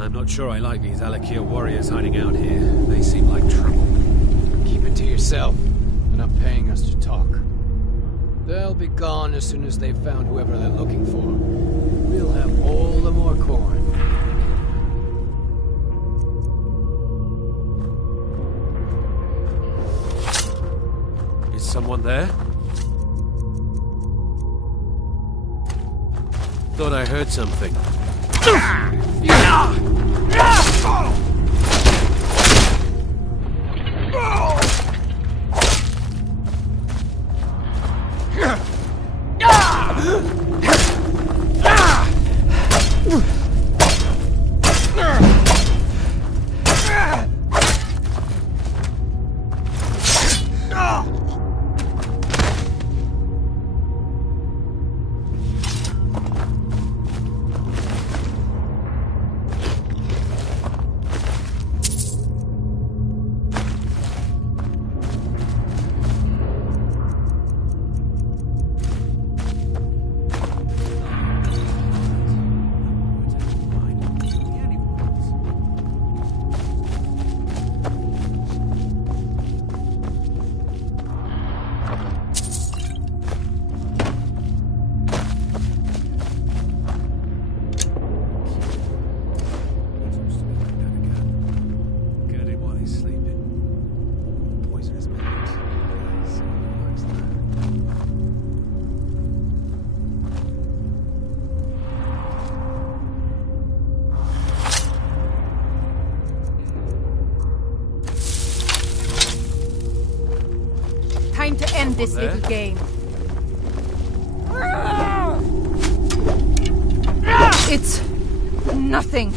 I'm not sure I like these Alakir warriors hiding out here. They seem like trouble. yourself. They're not paying us to talk. They'll be gone as soon as they've found whoever they're looking for. We'll have all the more corn. Is someone there? Thought I heard something. Time to end this little game. It's nothing.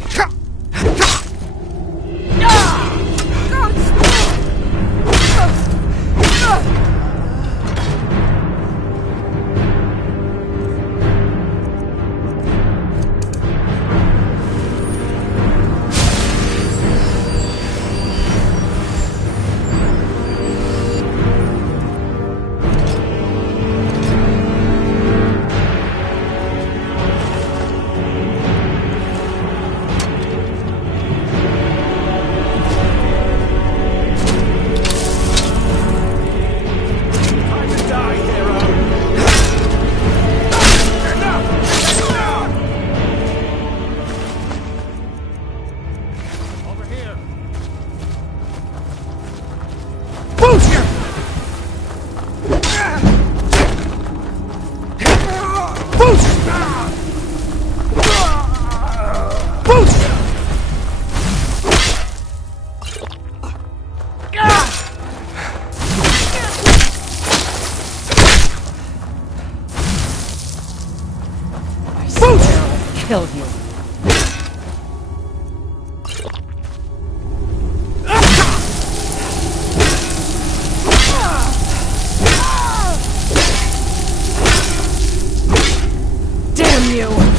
Kill you. Damn you!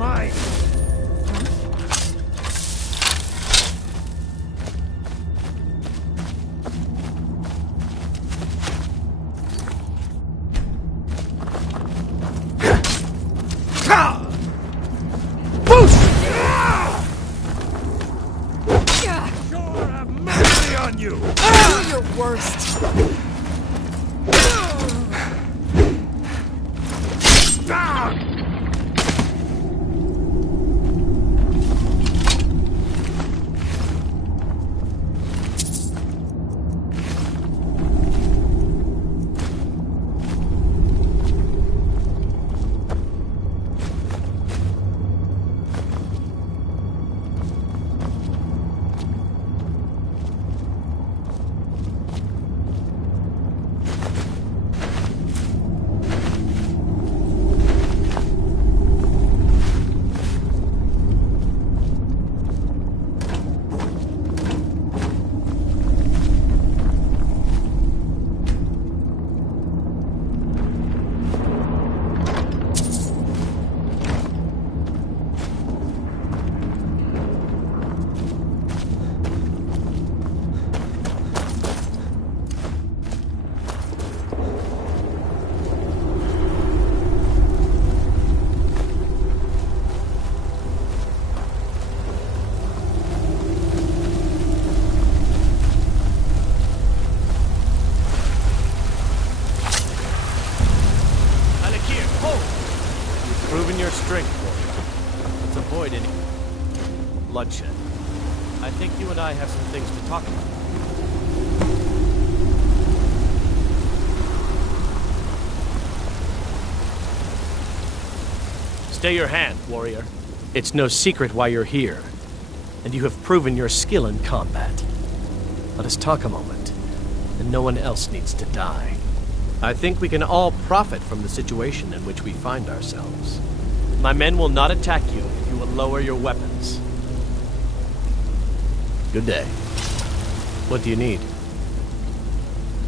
Mine. Boom! you! Do your worst. Bloodshed. I think you and I have some things to talk about. Stay your hand, warrior. It's no secret why you're here, and you have proven your skill in combat. Let us talk a moment, and no one else needs to die. I think we can all profit from the situation in which we find ourselves. My men will not attack you if you will lower your weapons. Good day. What do you need?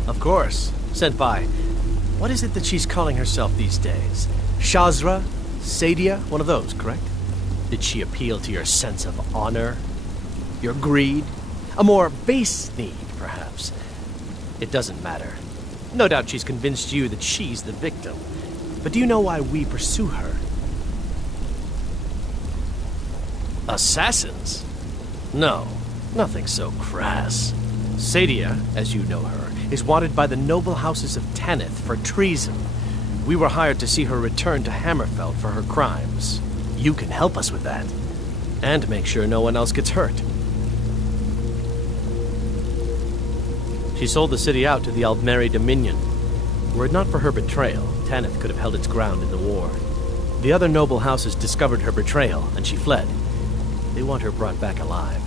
Of course. Senpai, what is it that she's calling herself these days? Shazra? Sadia? One of those, correct? Did she appeal to your sense of honor? Your greed? A more base need, perhaps? It doesn't matter. No doubt she's convinced you that she's the victim. But do you know why we pursue her? Assassins? No. Nothing so crass. Sadia, as you know her, is wanted by the noble houses of Tanith for treason. We were hired to see her return to Hammerfell for her crimes. You can help us with that. And make sure no one else gets hurt. She sold the city out to the Aldmeri Dominion. Were it not for her betrayal, Tanith could have held its ground in the war. The other noble houses discovered her betrayal, and she fled. They want her brought back alive.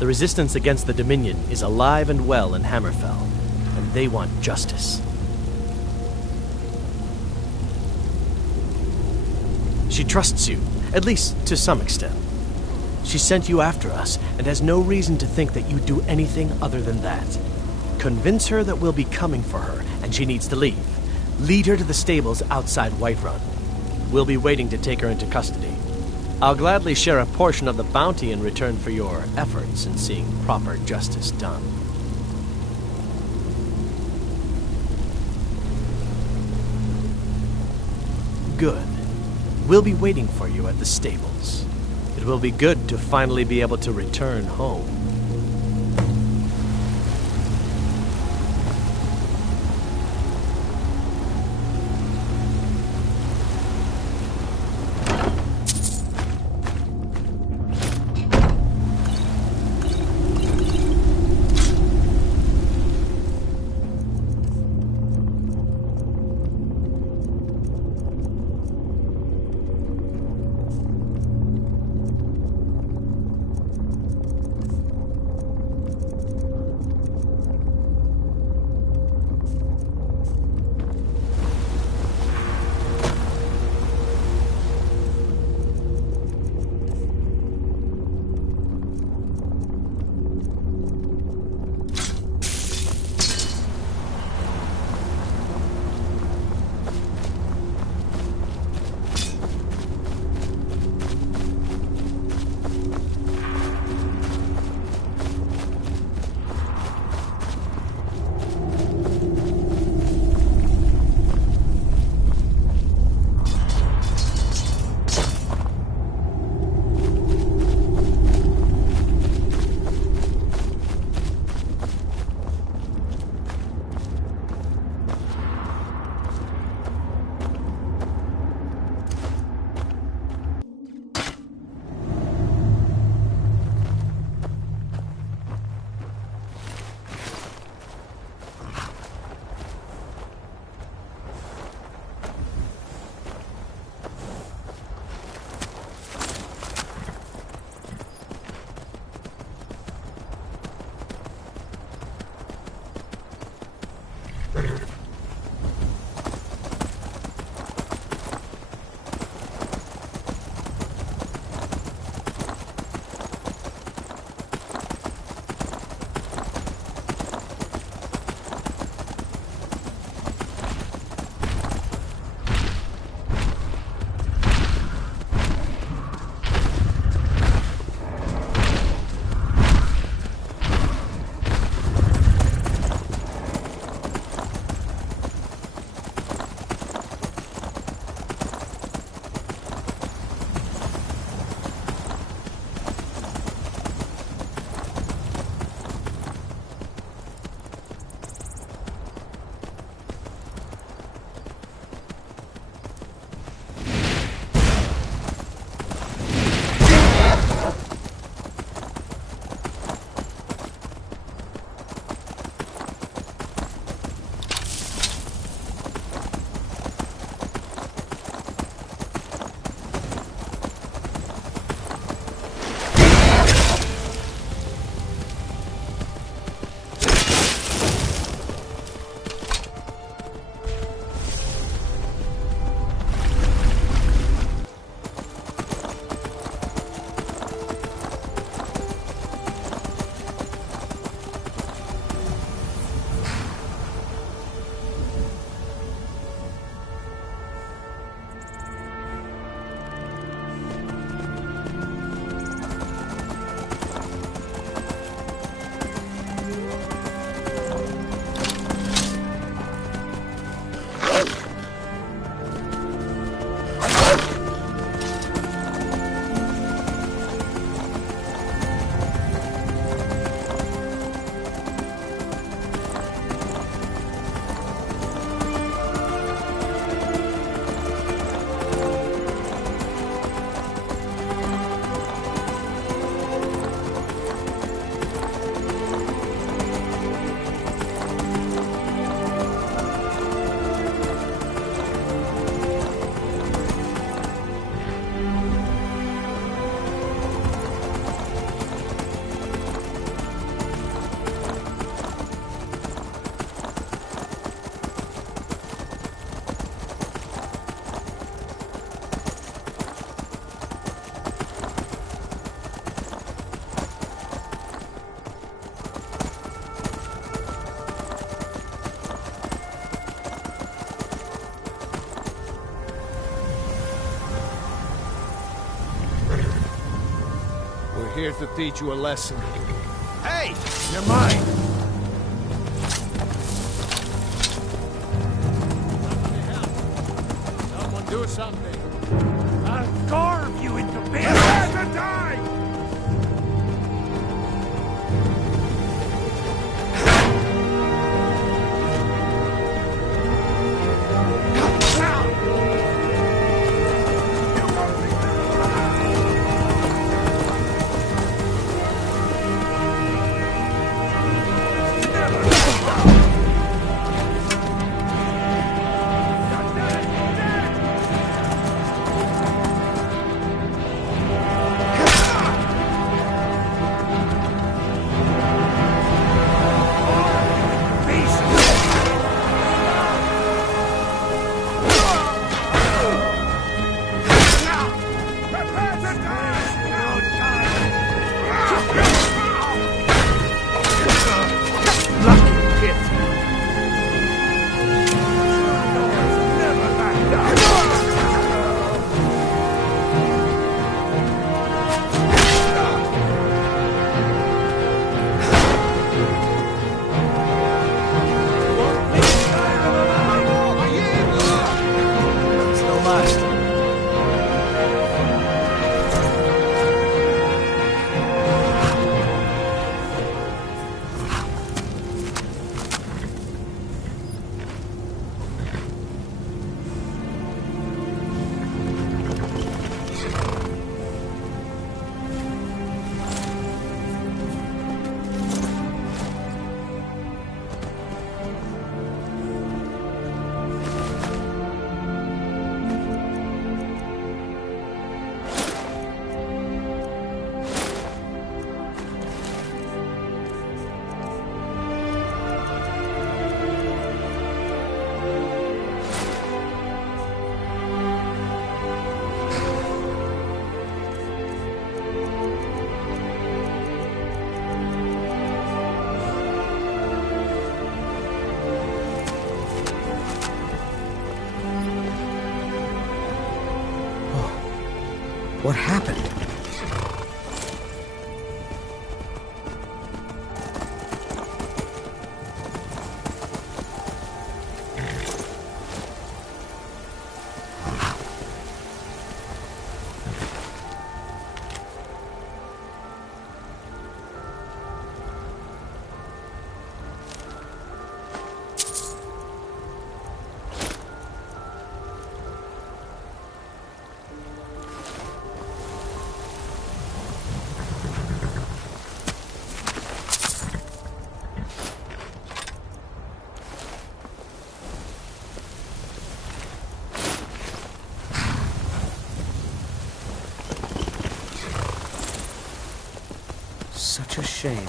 The resistance against the Dominion is alive and well in Hammerfell, and they want justice. She trusts you, at least to some extent. She sent you after us, and has no reason to think that you'd do anything other than that. Convince her that we'll be coming for her, and she needs to leave. Lead her to the stables outside Whiterun. We'll be waiting to take her into custody. I'll gladly share a portion of the bounty in return for your efforts in seeing proper justice done. Good. We'll be waiting for you at the stables. It will be good to finally be able to return home. We're here to teach you a lesson. Hey! You're mine! Someone do something. I'll carve you into bits! Prepare to die! What happened? Such a shame.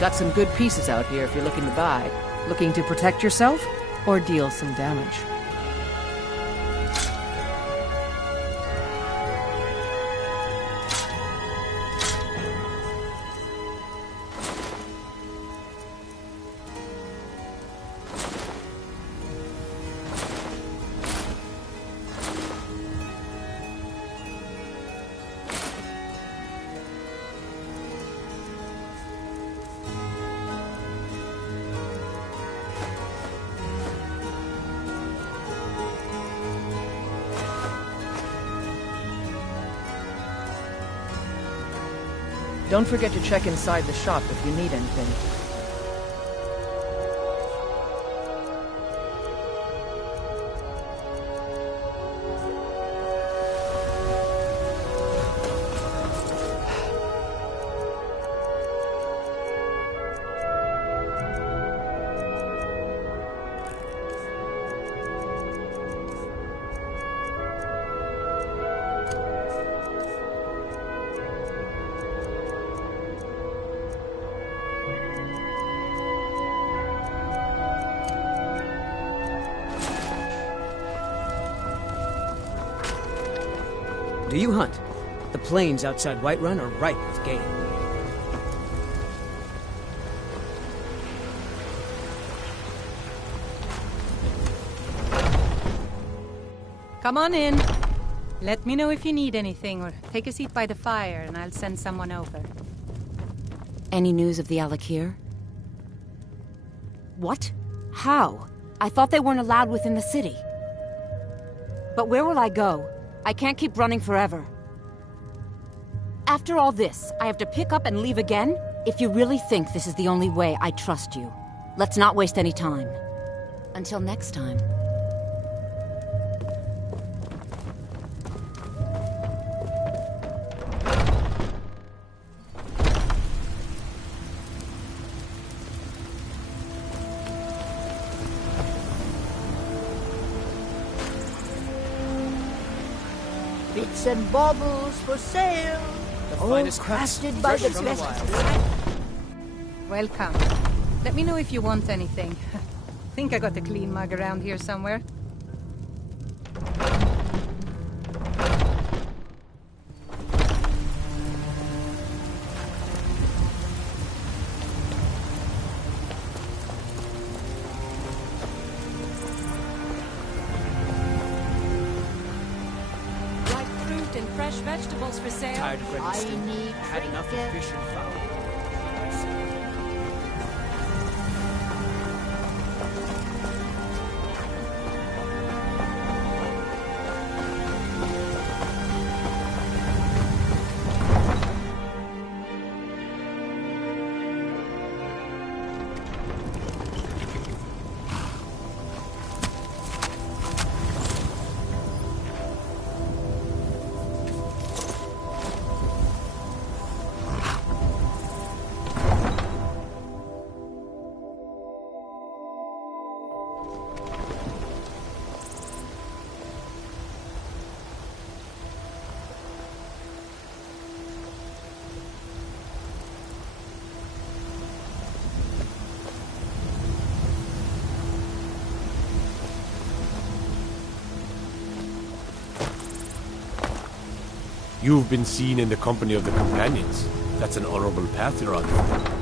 Got some good pieces out here if you're looking to buy. Looking to protect yourself or deal some damage? Don't forget to check inside the shop if you need anything. Do you hunt? The plains outside Whiterun are ripe with game. Come on in. Let me know if you need anything, or take a seat by the fire and I'll send someone over. Any news of the Alakir? What? How? I thought they weren't allowed within the city. But where will I go? I can't keep running forever. After all this, I have to pick up and leave again? If you really think this is the only way, I trust you. Let's not waste any time. Until next time. Bits and baubles for sale. All crafted by the best. Welcome. Let me know if you want anything. Think I got a clean mug around here somewhere. Fresh vegetables for sale. Tired of red stew. Had enough of fish and fowl. You've been seen in the company of the companions. That's an honorable path you're on.